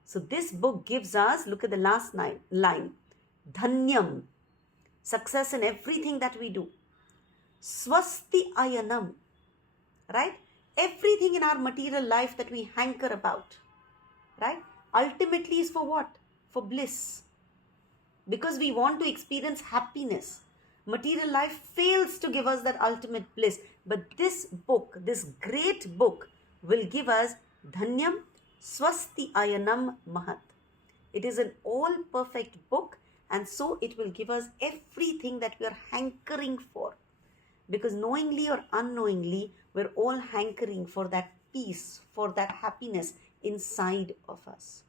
So this book gives us, look at the last line, Dhanyam, success in everything that we do. Swasti Ayanam, right? Everything in our material life that we hanker about, right? Ultimately is for what? For bliss. Because we want to experience happiness. Material life fails to give us that ultimate bliss. But this book, this great book, will give us Dhanyam Swasti Ayanam Mahat. It is an all-perfect book, and so it will give us everything that we are hankering for. Because knowingly or unknowingly, we're all hankering for that peace, for that happiness inside of us.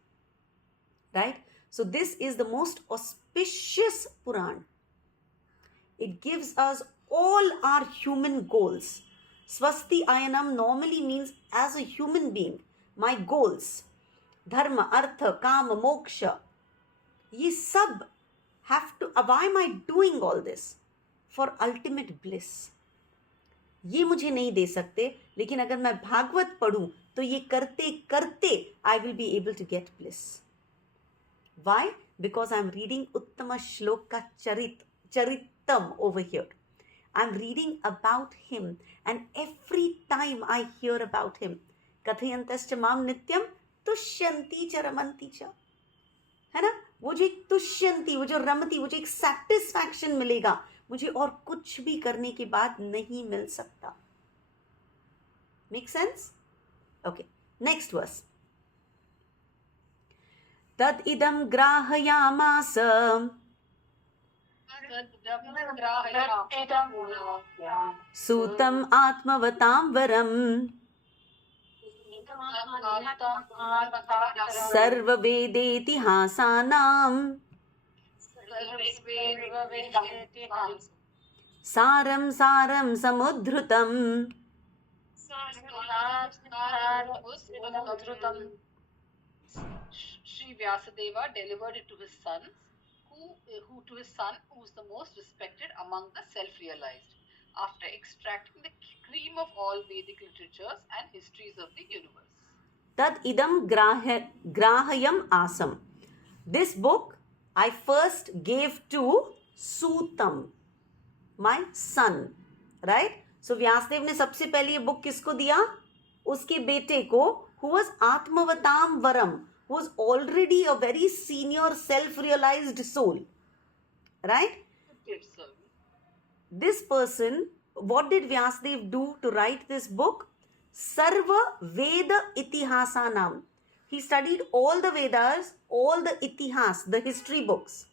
Right? So this is the most auspicious Puran. It gives us all our human goals. Swasti Ayanam normally means as a human being, my goals. Dharma, Artha, Kama, Moksha. Ye sab have to, why am I doing all this? For ultimate bliss. ये मुझे नहीं दे सकते, लेकिन अगर मैं भागवत पढ़ूं तो ये करते करते I will be able to get bliss. Why? Because I'm reading Uttama Shloka Charitam over here. I'm reading about him, and every time I hear about him, Kathayantascha mam nityam tushyanti cha ramanti cha. है ना, वो जो एक तुष्यंती, वो जो रमती, वो जो एक सेटिस्फैक्शन मिलेगा, मुझे और कुछ भी करने के बाद नहीं मिल सकता. Make sense? Okay, next verse. तद इदम ग्राहयामास सूतम आत्मवतां वरम सर्ववेदेतिहासानां सारं सारं समुद्धृतम्. Sri Vyasadeva delivered it to his sons, who to his son, who is the most respected among the self-realized, after extracting the cream of all Vedic literatures and histories of the universe. Tad idam grahayam asam. This book I first gave to Sutam, my son, right? So Vyasadev ने सबसे पहले ये book किसको दिया? उसके बेटे को, who was Atmavatam Varam, who was already a very senior self-realized soul, right? Yes, sir. This person, what did Vyasadev do to write this book? Sarva Veda Itihasanam. He studied all the Vedas, all the Itihas, the history books.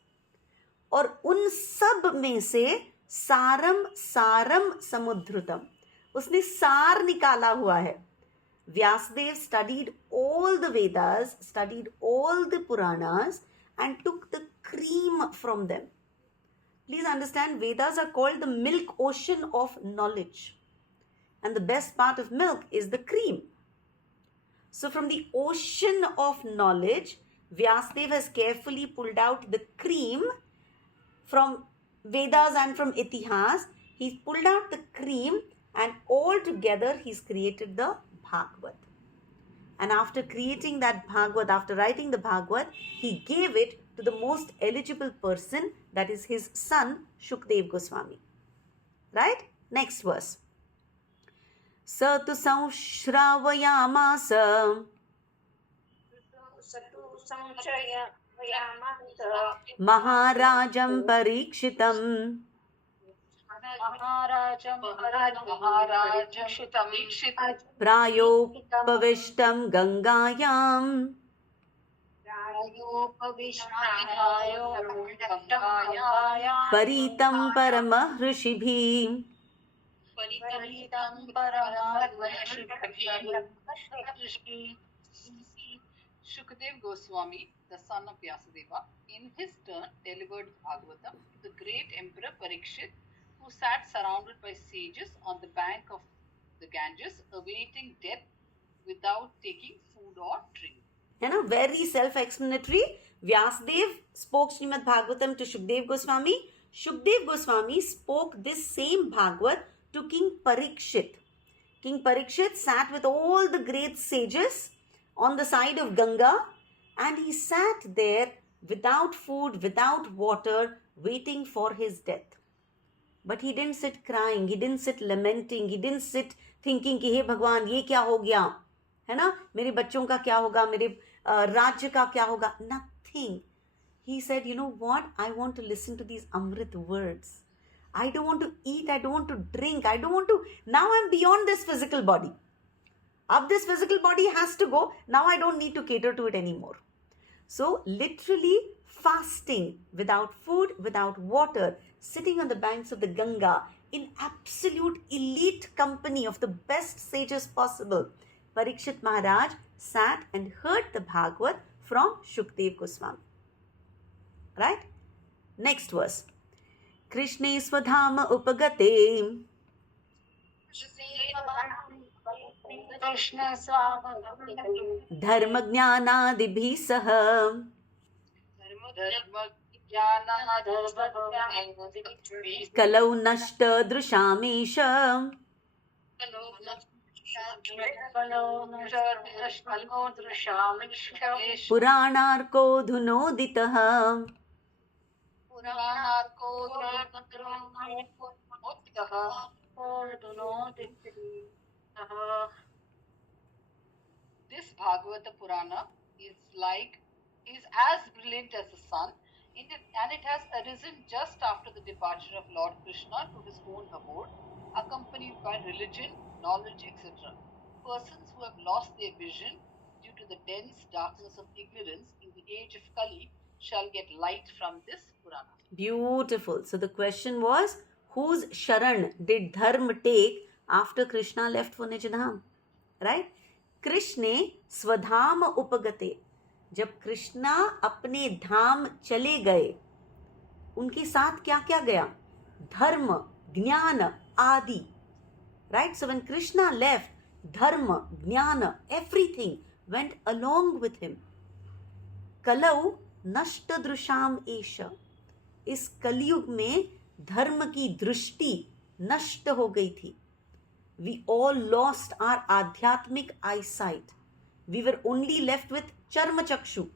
और उन सब में से सारम सारम समुद्धृतम, उसने सार निकाला हुआ है. Vyasadev studied all the Vedas, studied all the Puranas and took the cream from them. Please understand, Vedas are called the milk ocean of knowledge. And the best part of milk is the cream. So from the ocean of knowledge, Vyasadev has carefully pulled out the cream from Vedas and from Itihas. He's pulled out the cream and all together he's created the Bhagavad. And after creating that Bhagavad, after writing the Bhagavad, he gave it to the most eligible person, that is his son, Shukdev Goswami. Right? Next verse. Sa tu samshravayamasa Maharajam Parikshitam Prayopavishtam Gangayam Paritam Paramahrishibi. Shukdev Goswami, the son of Vyasadeva, in his turn delivered Bhagavatam to the great emperor Parikshit, who sat surrounded by sages on the bank of the Ganges, awaiting death without taking food or drink. You know, very self-explanatory. Vyasadev spoke Srimad Bhagavatam to Shukdev Goswami. Shukdev Goswami spoke this same Bhagavad to King Parikshit. King Parikshit sat with all the great sages on the side of Ganga, and he sat there without food, without water, waiting for his death. But he didn't sit crying, he didn't sit lamenting, he didn't sit thinking कि हे भगवान ये क्या हो गया, है ना, मेरे बच्चों का क्या होगा, मेरे राज्य का क्या होगा. Nothing. He said, you know what, I want to listen to these Amrit words. I don't want to eat, I don't want to drink, I don't want to, now I'm beyond this physical body. Up this physical body has to go, now I don't need to cater to it anymore. So literally fasting, without food, without water, sitting on the banks of the Ganga in absolute elite company of the best sages possible, Parikshit Maharaj sat and heard the Bhagavad from Shukdev Goswami. Right? Next verse. Krishne Swadhama Upagate Krishna स्वाहा Dharma Jnanadibhi Saha Kalau Nashta Drushamesha Puranarko Dhunoditaha. This Bhagavata Purana is as brilliant as the sun, and it has arisen just after the departure of Lord Krishna to his own abode, accompanied by religion, knowledge, etc. Persons who have lost their vision due to the dense darkness of ignorance in the age of Kali shall get light from this Purana. Beautiful. So the question was, whose Sharan did Dharma take after Krishna left for Nijadham? Right? कृष्णे स्वधाम उपगते. जब कृष्णा अपने धाम चले गए, उनके साथ क्या क्या गया? धर्म, ज्ञान आदि. Right? So when Krishna left, dharma, jnana, everything went along with him. कलौ नष्ट दृशाम एषा. इस कलयुग में धर्म की दृष्टि नष्ट हो गई थी. We all lost our adhyatmic eyesight. We were only left with charma chakshu.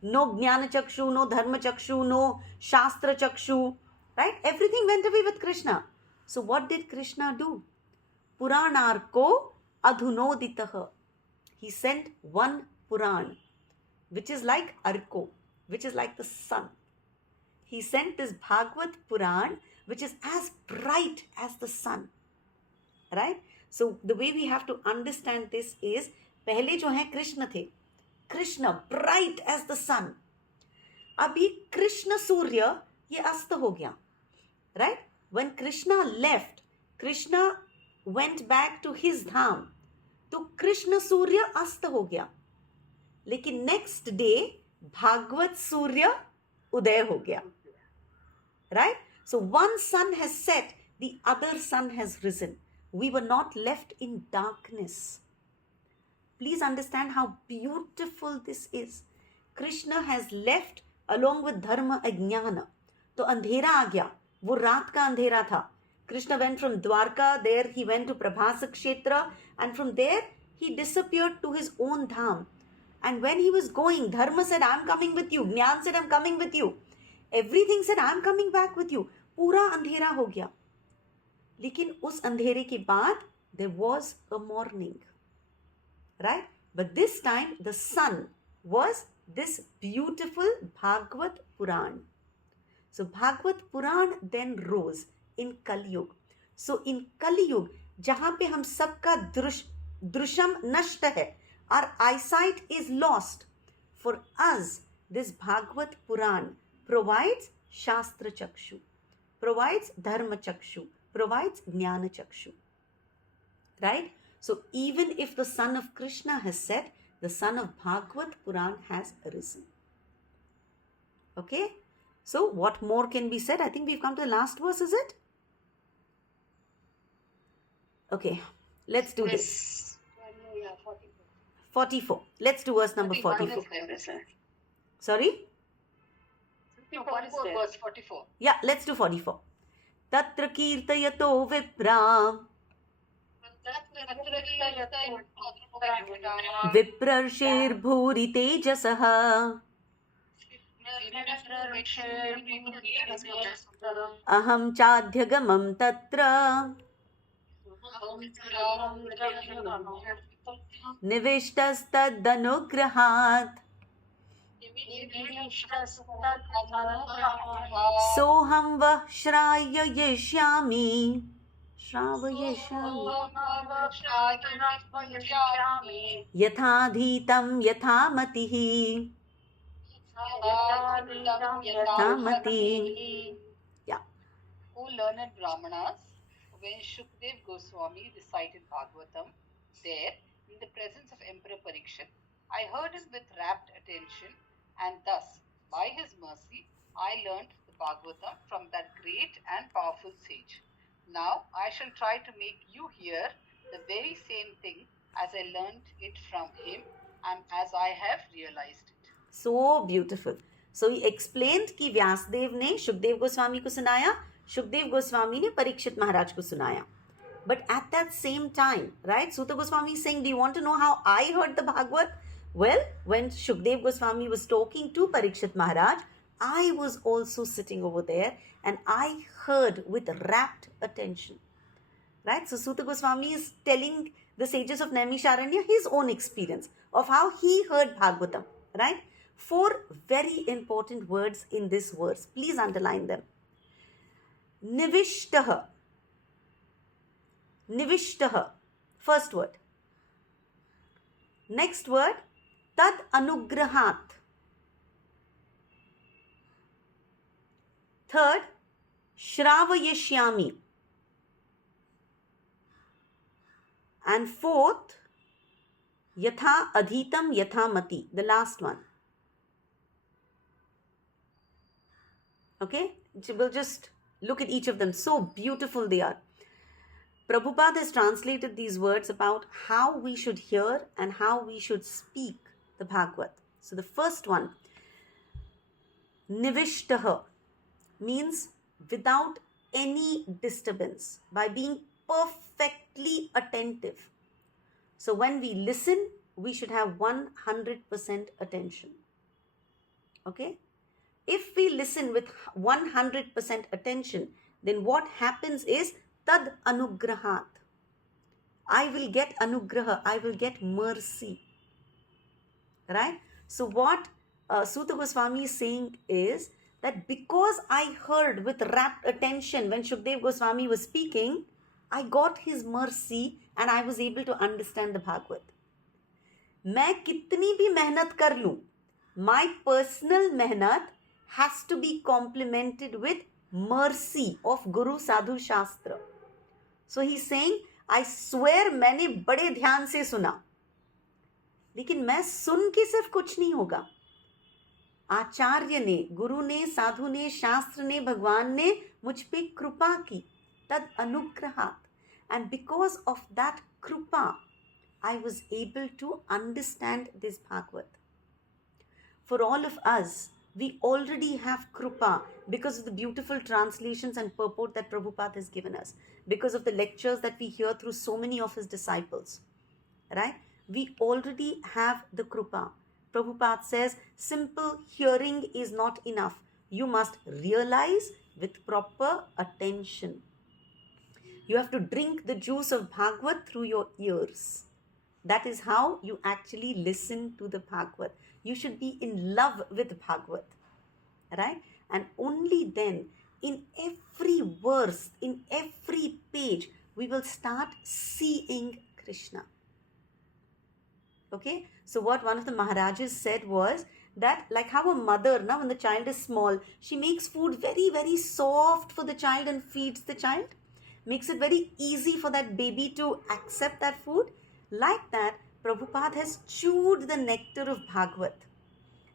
No jnana chakshu, no dharma chakshu, no shastra chakshu. Right? Everything went away with Krishna. So what did Krishna do? Puranarko adhunoditaha. He sent one Puran, which is like Arko, which is like the sun. He sent this Bhagavad Puran, which is as bright as the sun. Right? So the way we have to understand this is, पहले जो है कृष्ण थे, Krishna bright as the sun. अभी कृष्ण सूर्य ये अस्त हो गया. Right? When Krishna left, Krishna went back to his धाम, तो कृष्ण सूर्य अस्त हो गया. लेकिन नेक्स्ट डे भागवत सूर्य उदय हो गया. Right? So one sun has set, the other sun has risen. We were not left in darkness. Please understand how beautiful this is. Krishna has left along with dharma ajnana. तो अंधेरा आ गया. वो रात का अंधेरा था. Krishna went from Dwarka, there he went to Prabhasa Kshetra, and from there he disappeared to his own dham. And when he was going, Dharma said, I'm coming with you. Jnana said, I'm coming with you. Everything said, I'm coming back with you. पूरा अंधेरा हो गया. लेकिन उस अंधेरे के बाद there was a morning. Right? But this time the sun was this beautiful Bhagavad Puran. So Bhagavad Puran then rose in Kali Yuga. So in Kali Yuga, जहाँ पे हम सबका दृश्यम नष्ट है, our eyesight is lost. For us, this Bhagavad Puran provides Shastra Chakshu, provides Dharma Chakshu, provides Jnana Chakshu. Right? So even if the sun of Krishna has set, the sun of Bhagavad Puran has arisen. Okay? So what more can be said? I think we've come to the last verse, is it? Okay, let's do this. 44. Let's do verse number 44. Sorry? 44, verse 44. Yeah, let's do 44. Tatra kirtayato vipra viprarshir bhuri tejasaha aham chadhyagamam tatra nivishtastadanugrahat soham vah shravayishyami yathadhitam yathamatihi yathamati. Yeah. O learned Brahmanas, when Shukdev Goswami recited Bhagavatam there in the presence of Emperor Parikshit, I heard him with rapt attention, and thus, by his mercy, I learned the Bhagavatam from that great and powerful sage. Now I shall try to make you hear the very same thing as I learned it from him and as I have realized it. So beautiful. So he explained कि व्यासदेव ने शुकदेव गोस्वामी को सुनाया, शुकदेव गोस्वामी ने परीक्षित महाराज को सुनाया. But at that same time, right, Suta Goswami is saying, do you want to know how I heard the Bhagavad? Well, when Shukdev Goswami was talking to Parikshit Maharaj, I was also sitting over there and I heard with rapt attention. Right? So Suta Goswami is telling the sages of Naimisharanya his own experience of how he heard Bhagavatam. Right? 4 very important words in this verse. Please underline them. Nivishtaha. Nivishtaha. First word. Next word. Tad anugrahat. Third. Shravayashyami. And fourth. Yatha adhitam yatha mati. The last one. Okay? We'll just look at each of them. So beautiful they are. Prabhupada has translated these words about how we should hear and how we should speak the Bhagavad. So the first one, Nivishtaha, means without any disturbance, by being perfectly attentive. So when we listen, we should have 100% attention. Okay? If we listen with 100% attention, then what happens is Tad anugrahat. I will get anugraha. I will get mercy. Right? So what Suta Goswami is saying is that because I heard with rapt attention when Shukdev Goswami was speaking, I got his mercy and I was able to understand the Bhagavad. मैं कितनी भी मेहनत कर लूं, my personal मेहनत has to be complemented with mercy of Guru Sadhu Shastra. So he's saying, I swear मैंने बड़े ध्यान से सुना, लेकिन मैं सुन के सिर्फ कुछ नहीं होगा. आचार्य ने, गुरु ने, साधु ने, शास्त्र ने, भगवान ने मुझ पे कृपा की, तद अनुग्रहात. And because of that कृपा, I was able to understand this Bhagavad. For all of us, we already have Krupa because of the beautiful translations and purport that Prabhupada has given us, because of the lectures that we hear through so many of his disciples. Right? We already have the Krupa. Prabhupada says, simple hearing is not enough. You must realize with proper attention. You have to drink the juice of Bhagavad through your ears. That is how you actually listen to the Bhagavad. You should be in love with Bhagavad, right? And only then, in every verse, in every page, we will start seeing Krishna. Okay? So what one of the Maharajas said was that, like how a mother, now when the child is small, she makes food very, very soft for the child and feeds the child. Makes it very easy for that baby to accept that food. Like that, Prabhupada has chewed the nectar of Bhagavad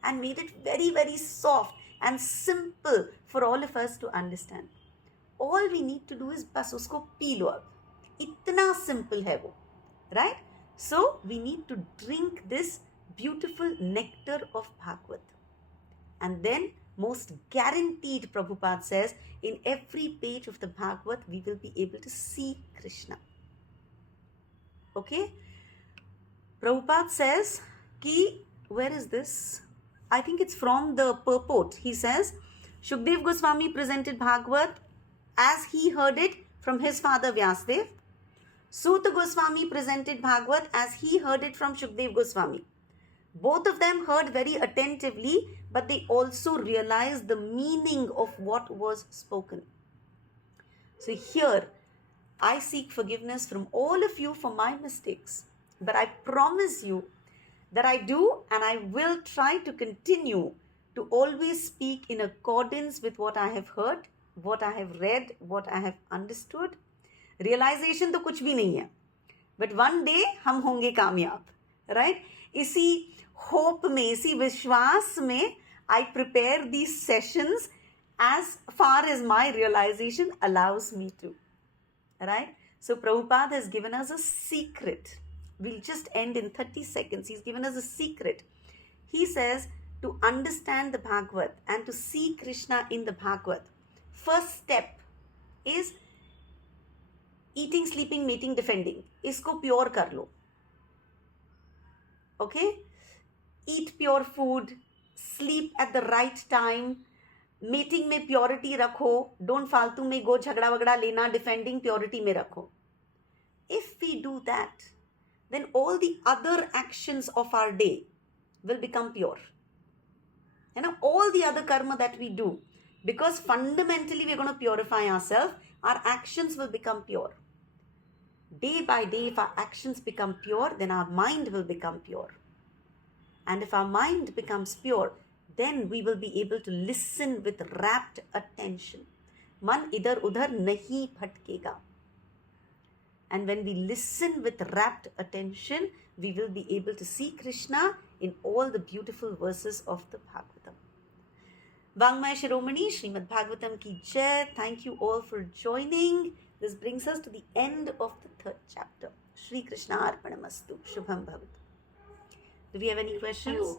and made it very, very soft and simple for all of us to understand. All we need to do is bas usko pee lo ab. Itna simple hai wo. Right? So, we need to drink this beautiful nectar of Bhagavad. And then, most guaranteed, Prabhupada says, in every page of the Bhagavad, we will be able to see Krishna. Okay? Prabhupada says, ki, where is this? I think it's from the purport. He says, Shukdev Goswami presented Bhagavad as he heard it from his father Vyasdev. Suta Goswami presented Bhagavad as he heard it from Shukdev Goswami. Both of them heard very attentively, but they also realized the meaning of what was spoken. So here, I seek forgiveness from all of you for my mistakes. But I promise you that I do and I will try to continue to always speak in accordance with what I have heard, what I have read, what I have understood. Realization तो कुछ भी नहीं है. But one day हम होंगे कामयाब. Right? इसी hope में, इसी विश्वास में I prepare these sessions as far as my realization allows me to. Right? So Prabhupada has given us a secret. We'll just end in 30 seconds. He's given us a secret. He says to understand the Bhagavad and to see Krishna in the Bhagavad, first step is eating, sleeping, mating, defending. इसको pure कर लो. Okay? Eat pure food, sleep at the right time, meeting में purity रखो, don't फालतू में गो झगड़ा वगड़ा लेना, defending purity में रखो. If we do that, then all the other actions of our day will become pure. All the other karma that we do, because fundamentally we're going to purify ourselves, our actions will become pure. Day by day, if our actions become pure, then our mind will become pure. And if our mind becomes pure, then we will be able to listen with rapt attention. मन इधर उधर नहीं भटकेगा. And when we listen with rapt attention, we will be able to see Krishna in all the beautiful verses of the Bhagavatam. Vangmaya Shiromani, Srimad Bhagavatam ki jai. Thank you all for joining. This brings us to the end of the 3rd chapter. Shri Krishna Arpanamastu. Shubham Bhavatu. Do we have any questions?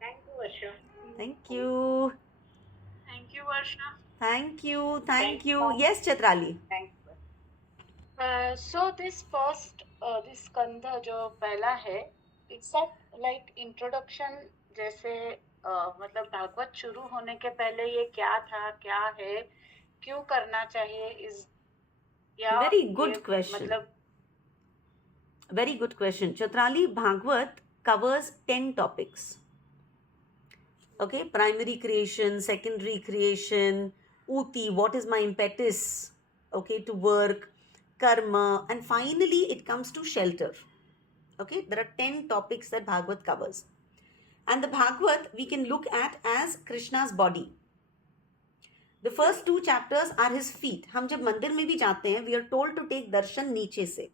Thank you, Varsha. Thank you. Thank you, Varsha. Thank you. Thank you. Yes, Chatrali. Thank you. So this first, this skandha जो पहला है, it's not like introduction जैसे मतलब भागवत शुरू होने के पहले ये क्या था, क्या है, क्यों करना चाहिए, इस या Very ये good question. मतलब Very good question. Chatrali, Bhagavad covers 10 topics. Okay, primary creation, secondary creation, uti, what is my impetus, okay, to work, karma, and finally it comes to shelter. Okay, there are 10 topics that Bhagavad covers. And the Bhagavad we can look at as Krishna's body. The first 2 chapters are his feet. हम जब मंदिर में भी जाते हैं, we are told to take दर्शन नीचे से.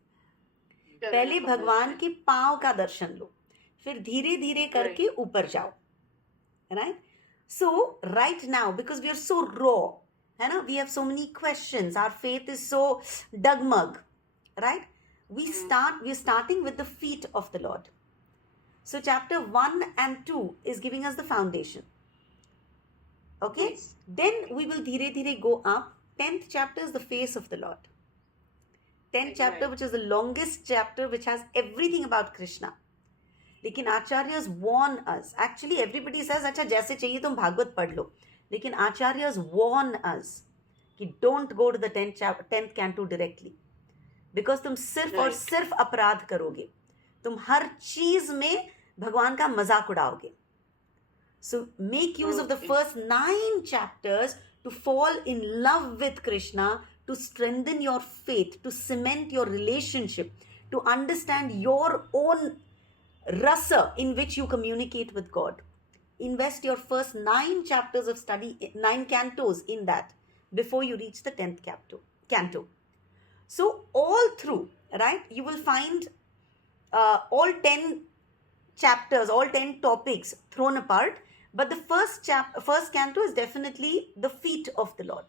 पहले भगवान के पाँव का दर्शन लो, फिर धीरे धीरे करके ऊपर जाओ. Right? So right now, because we are so raw, we have so many questions, our faith is so dugmug, right? We're starting with the feet of the Lord. So chapter 1 and 2 is giving us the foundation. Okay? Yes. Then we will dhire dhire go up. 10th chapter is the face of the Lord. 10th chapter, which is the longest chapter, which has everything about Krishna. लेकिन acharyas warn us. Actually, everybody says, अच्छा जैसे चाहिए तुम भागवत पढ़ लो. लेकिन acharyas warn us कि don't go to the 10th canto directly. Because तुम सिर्फ और सिर्फ अपराध करोगे. तुम हर चीज में भगवान का मजाक उड़ाओगे. So make use of the first 9 chapters to fall in love with Krishna, to strengthen your faith, to cement your relationship, to understand your own rasa in which you communicate with God. Invest your first 9 chapters of study, 9 cantos in that before you reach the 10th canto. So all through, right, you will find all 10 chapters, all 10 topics thrown apart. But the first canto is definitely the feet of the Lord.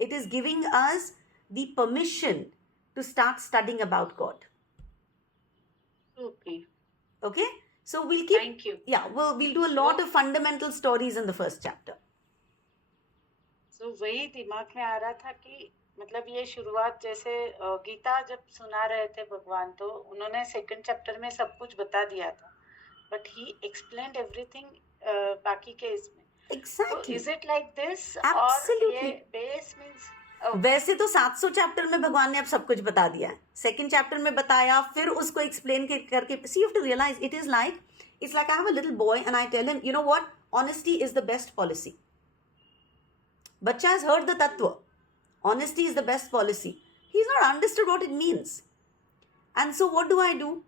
It is giving us the permission to start studying about God. Okay. Okay? So we'll keep... Thank you. Yeah, we'll do a lot of fundamental stories in the first chapter. So वही दिमाग में आ रहा था कि मतलब ये शुरुआत जैसे गीता जब सुना रहे थे भगवान, तो उन्होंने 2nd चैप्टर में सब कुछ बता दिया था. But he explained everything बाकी के इसमें. Exactly. So is it like this? Absolutely. और ये base means वैसे तो 700 चैप्टर में भगवान ने अब सब कुछ बता दिया है. 2nd चैप्टर में बताया, फिर उसको एक्सप्लेन करके. See, you have to realize it's like I have a little boy and I tell him, you know what? Honesty is the best policy. Bachcha has heard the tattva. Honesty is the best policy. He's not understood what it means. And so what do?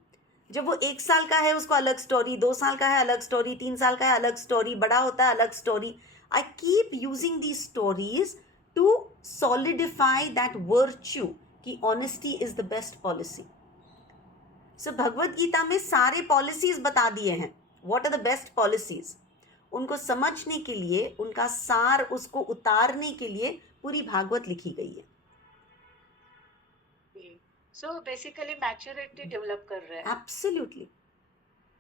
जब वो 1 साल का है उसको अलग story, 2 साल का है अलग स्टोरी, 3 साल का है अलग स्टोरी, बड़ा होता है अलग story. I keep using these stories to solidify that virtue कि honesty is the best policy. So Bhagavad Gita में सारे policies बता दिए हैं. What are the best policies? उनको समझने के लिए, उनका सार उसको उतारने के लिए पूरी भागवत लिखी गई है. सो बेसिकली मैच्योरिटी डेवलप कर रहे हैं. Absolutely,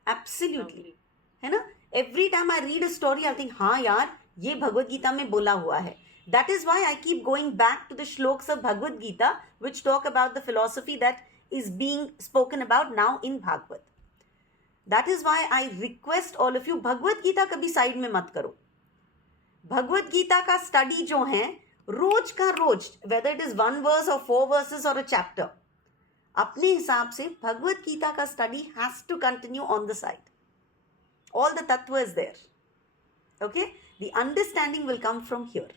absolutely, Lovely. है ना. Every time I read a story I think हाँ यार ये भगवत गीता में बोला हुआ है. That is why I keep going back to the shlokas of Bhagavad Gita which talk about the philosophy that is being spoken about now in Bhagavad. That is why I request all of you, Bhagavad Gita कभी side में मत करो. भगवत गीता का study जो है रोज का रोज, whether it is 1 verse or 4 verses or a chapter, अपने हिसाब से भगवत गीता का study has to continue on the side. All the tattva is there. Okay? The understanding will come from here.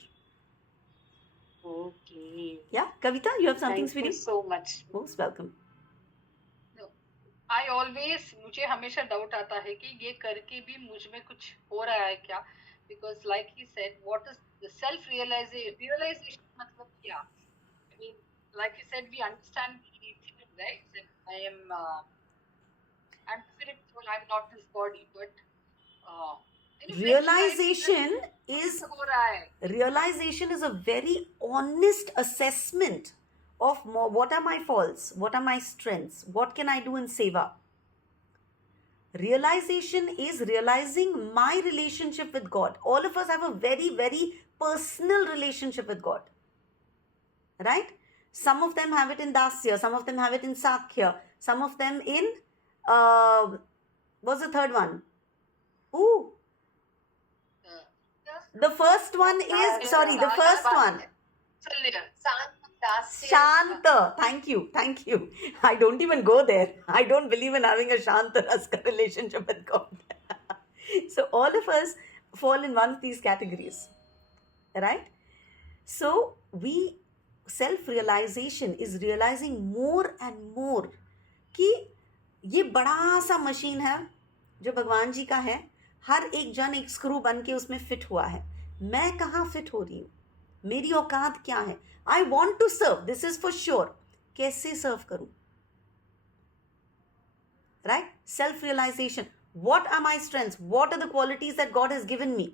Okay. Yeah, Kavita, you have something Thank you sweetie? so much. Most welcome. I always, मुझे हमेशा doubt आता है कि ये करके भी मुझ में कुछ हो रहा है क्या, because like he said what is the self realisation मतलब क्या. I mean like he said we understand right, I am spiritual, I'm not this body, but Realization is हो रहा है. realization is a very honest assessment of what are my faults, what are my strengths, what can I do in seva. Realization is realizing my relationship with God. All of us have a very, very personal relationship with God. Right? Some of them have it in Dasya, some of them have it in Sakya, some of them in, what's the third one? Ooh. The first one is, sorry, the first one. Shanta. Thank you. Thank you. I don't even go there. I don't believe in having a Shanta Raska relationship with God. So all of us fall in one of these categories. Right? So self-realization is realizing more and more कि ये बड़ा सा machine है जो भगवान जी का है. हर एक जन एक स्क्रू बन के उसमें फिट हुआ है. मैं कहाँ फिट हो रही हूँ? मेरी औकात क्या है? I want to serve, this is for sure. कैसे सर्व करूं? Right? Self realisation. What are my strengths? What are the qualities that God has given me?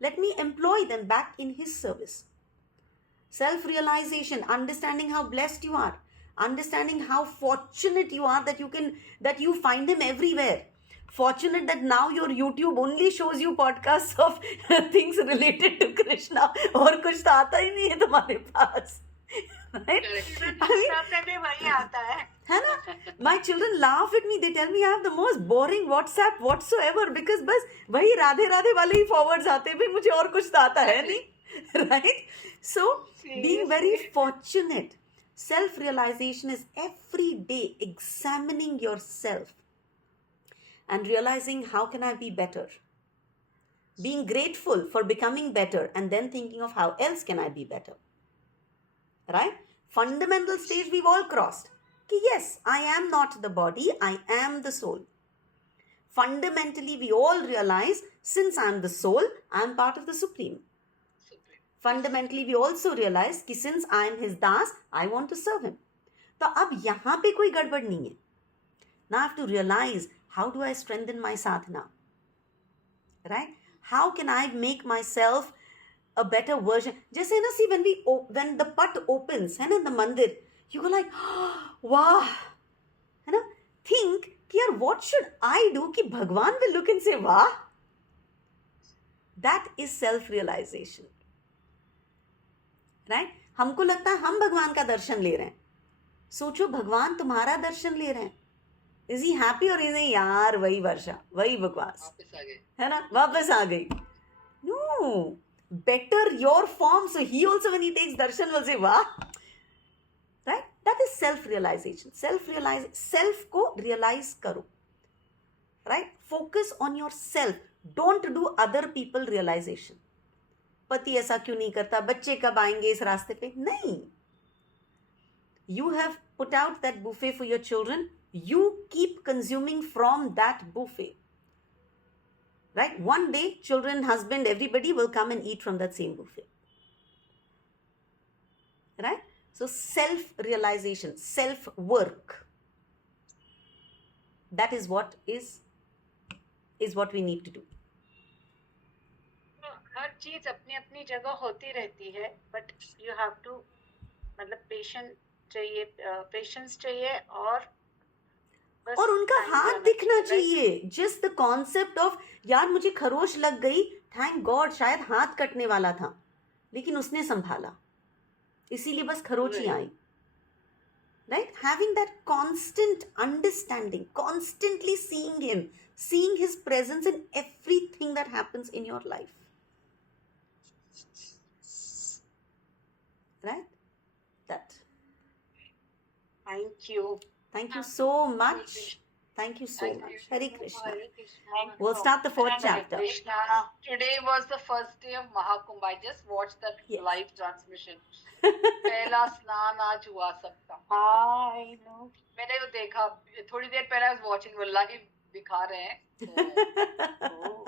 Let me employ them back in His service. Self-realization, understanding how blessed you are, understanding how fortunate you are that you find Him everywhere. Fortunate that now your YouTube only shows you podcasts of things related to Krishna. और कुछ तो आता ही नहीं है तुम्हारे पास. Right? पे भी वही आता है ना? My children laugh at me. They tell me I have the most boring WhatsApp whatsoever because बस वही राधे राधे वाले ही forwards आते हैं. मुझे और कुछ तो आता है नहीं. Right? So being very fortunate. Self-realization is every day examining yourself and realizing how can I be better. Being grateful for becoming better and then thinking of how else can I be better. Right? Fundamental stage we've all crossed. Ki yes, I am not the body, I am the soul. Fundamentally we all realize since I am the soul, I am part of the Supreme. Fundamentally we also realize कि since I am His das, I want to serve Him. तो अब यहाँ पे कोई गड़बड़ नहीं है. Now I have to realize how do I strengthen my sadhana? Right? How can I make myself a better version? जैसे ना, see when the put opens, है ना, in the mandir, you go like, oh, wow, है ना? Think कि यार what should I do कि भगवान will look and say wow. That is self-realization. Right? हमको लगता है हम भगवान का दर्शन ले रहे हैं. सोचो भगवान तुम्हारा दर्शन ले रहे हैं. Is he happy or is he यार वही वर्षा, वही बकवास, वापस आ गए, है ना, वापस आ गई? No, better your form. So he also when he takes darshan will say वाह. Right? That is self-realization. Self को realize करो. Right? Focus on yourself. Don't do other people realization. पति ऐसा क्यों नहीं करता? बच्चे कब आएंगे इस रास्ते पे? नहीं. You have put out that buffet for your children. You keep consuming from that buffet. Right? One day, children, husband, everybody will come and eat from that same buffet. Right? So self-realization, self-work. That is what we need to do. चीज अपनी अपनी जगह होती रहती है, but you have to मतलब patience चाहिए और बस और उनका time हाथ जाना दिखना चाहिए, right? चाहिए. जस्ट द कॉन्सेप्ट ऑफ यार मुझे खरोच लग गई, थैंक गॉड, शायद हाथ कटने वाला था लेकिन उसने संभाला, इसीलिए बस खरोच ही Right. I. Right? Having that constant understanding, constantly seeing him, seeing his presence in everything that happens in your life. Right? That. Thank you. Thank you so much. Thank you so Thank much. you. Hare Krishna. Hare Krishna. Thank We'll you. start the fourth Hare chapter. Krishna. Today was the first day of Mahakumbh. I just watched that Yes. live transmission. पहला स्नान आज हुआ सबका. I know. मैंने वो देखा थोड़ी देर पहले. I was watching वो live दिखा रहे हैं. तो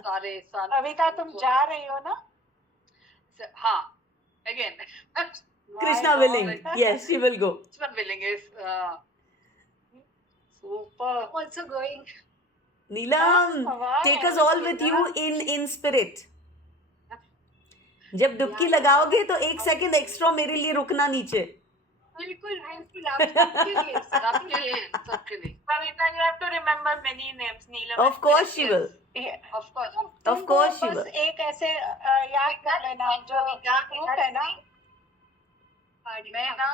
सारे सन. अविता तुम जा रही हो ना? हाँ. Again. Krishna willing. Yes, she will go. This one willing is. Super. I'm also going. Neelam, Why? take us all with you in spirit. जब डुबकी लगाओगे तो 1 सेकंड एक्स्ट्रा मेरे लिए रुकना नीचे. बिल्कुल बिल्कुल आप सबके लिए सबके लिए. सबके लिए. Kavita, you have to remember many names. Neelam. Of course she will. Yeah. Of course. Of course she बस will. एक ऐसे याद कर लेना जो ग्रुप है ना, मैं ना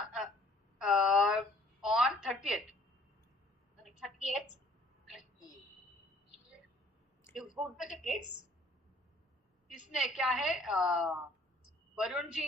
on 30th. 30th. You booked the tickets? इसने क्या है वरुण जी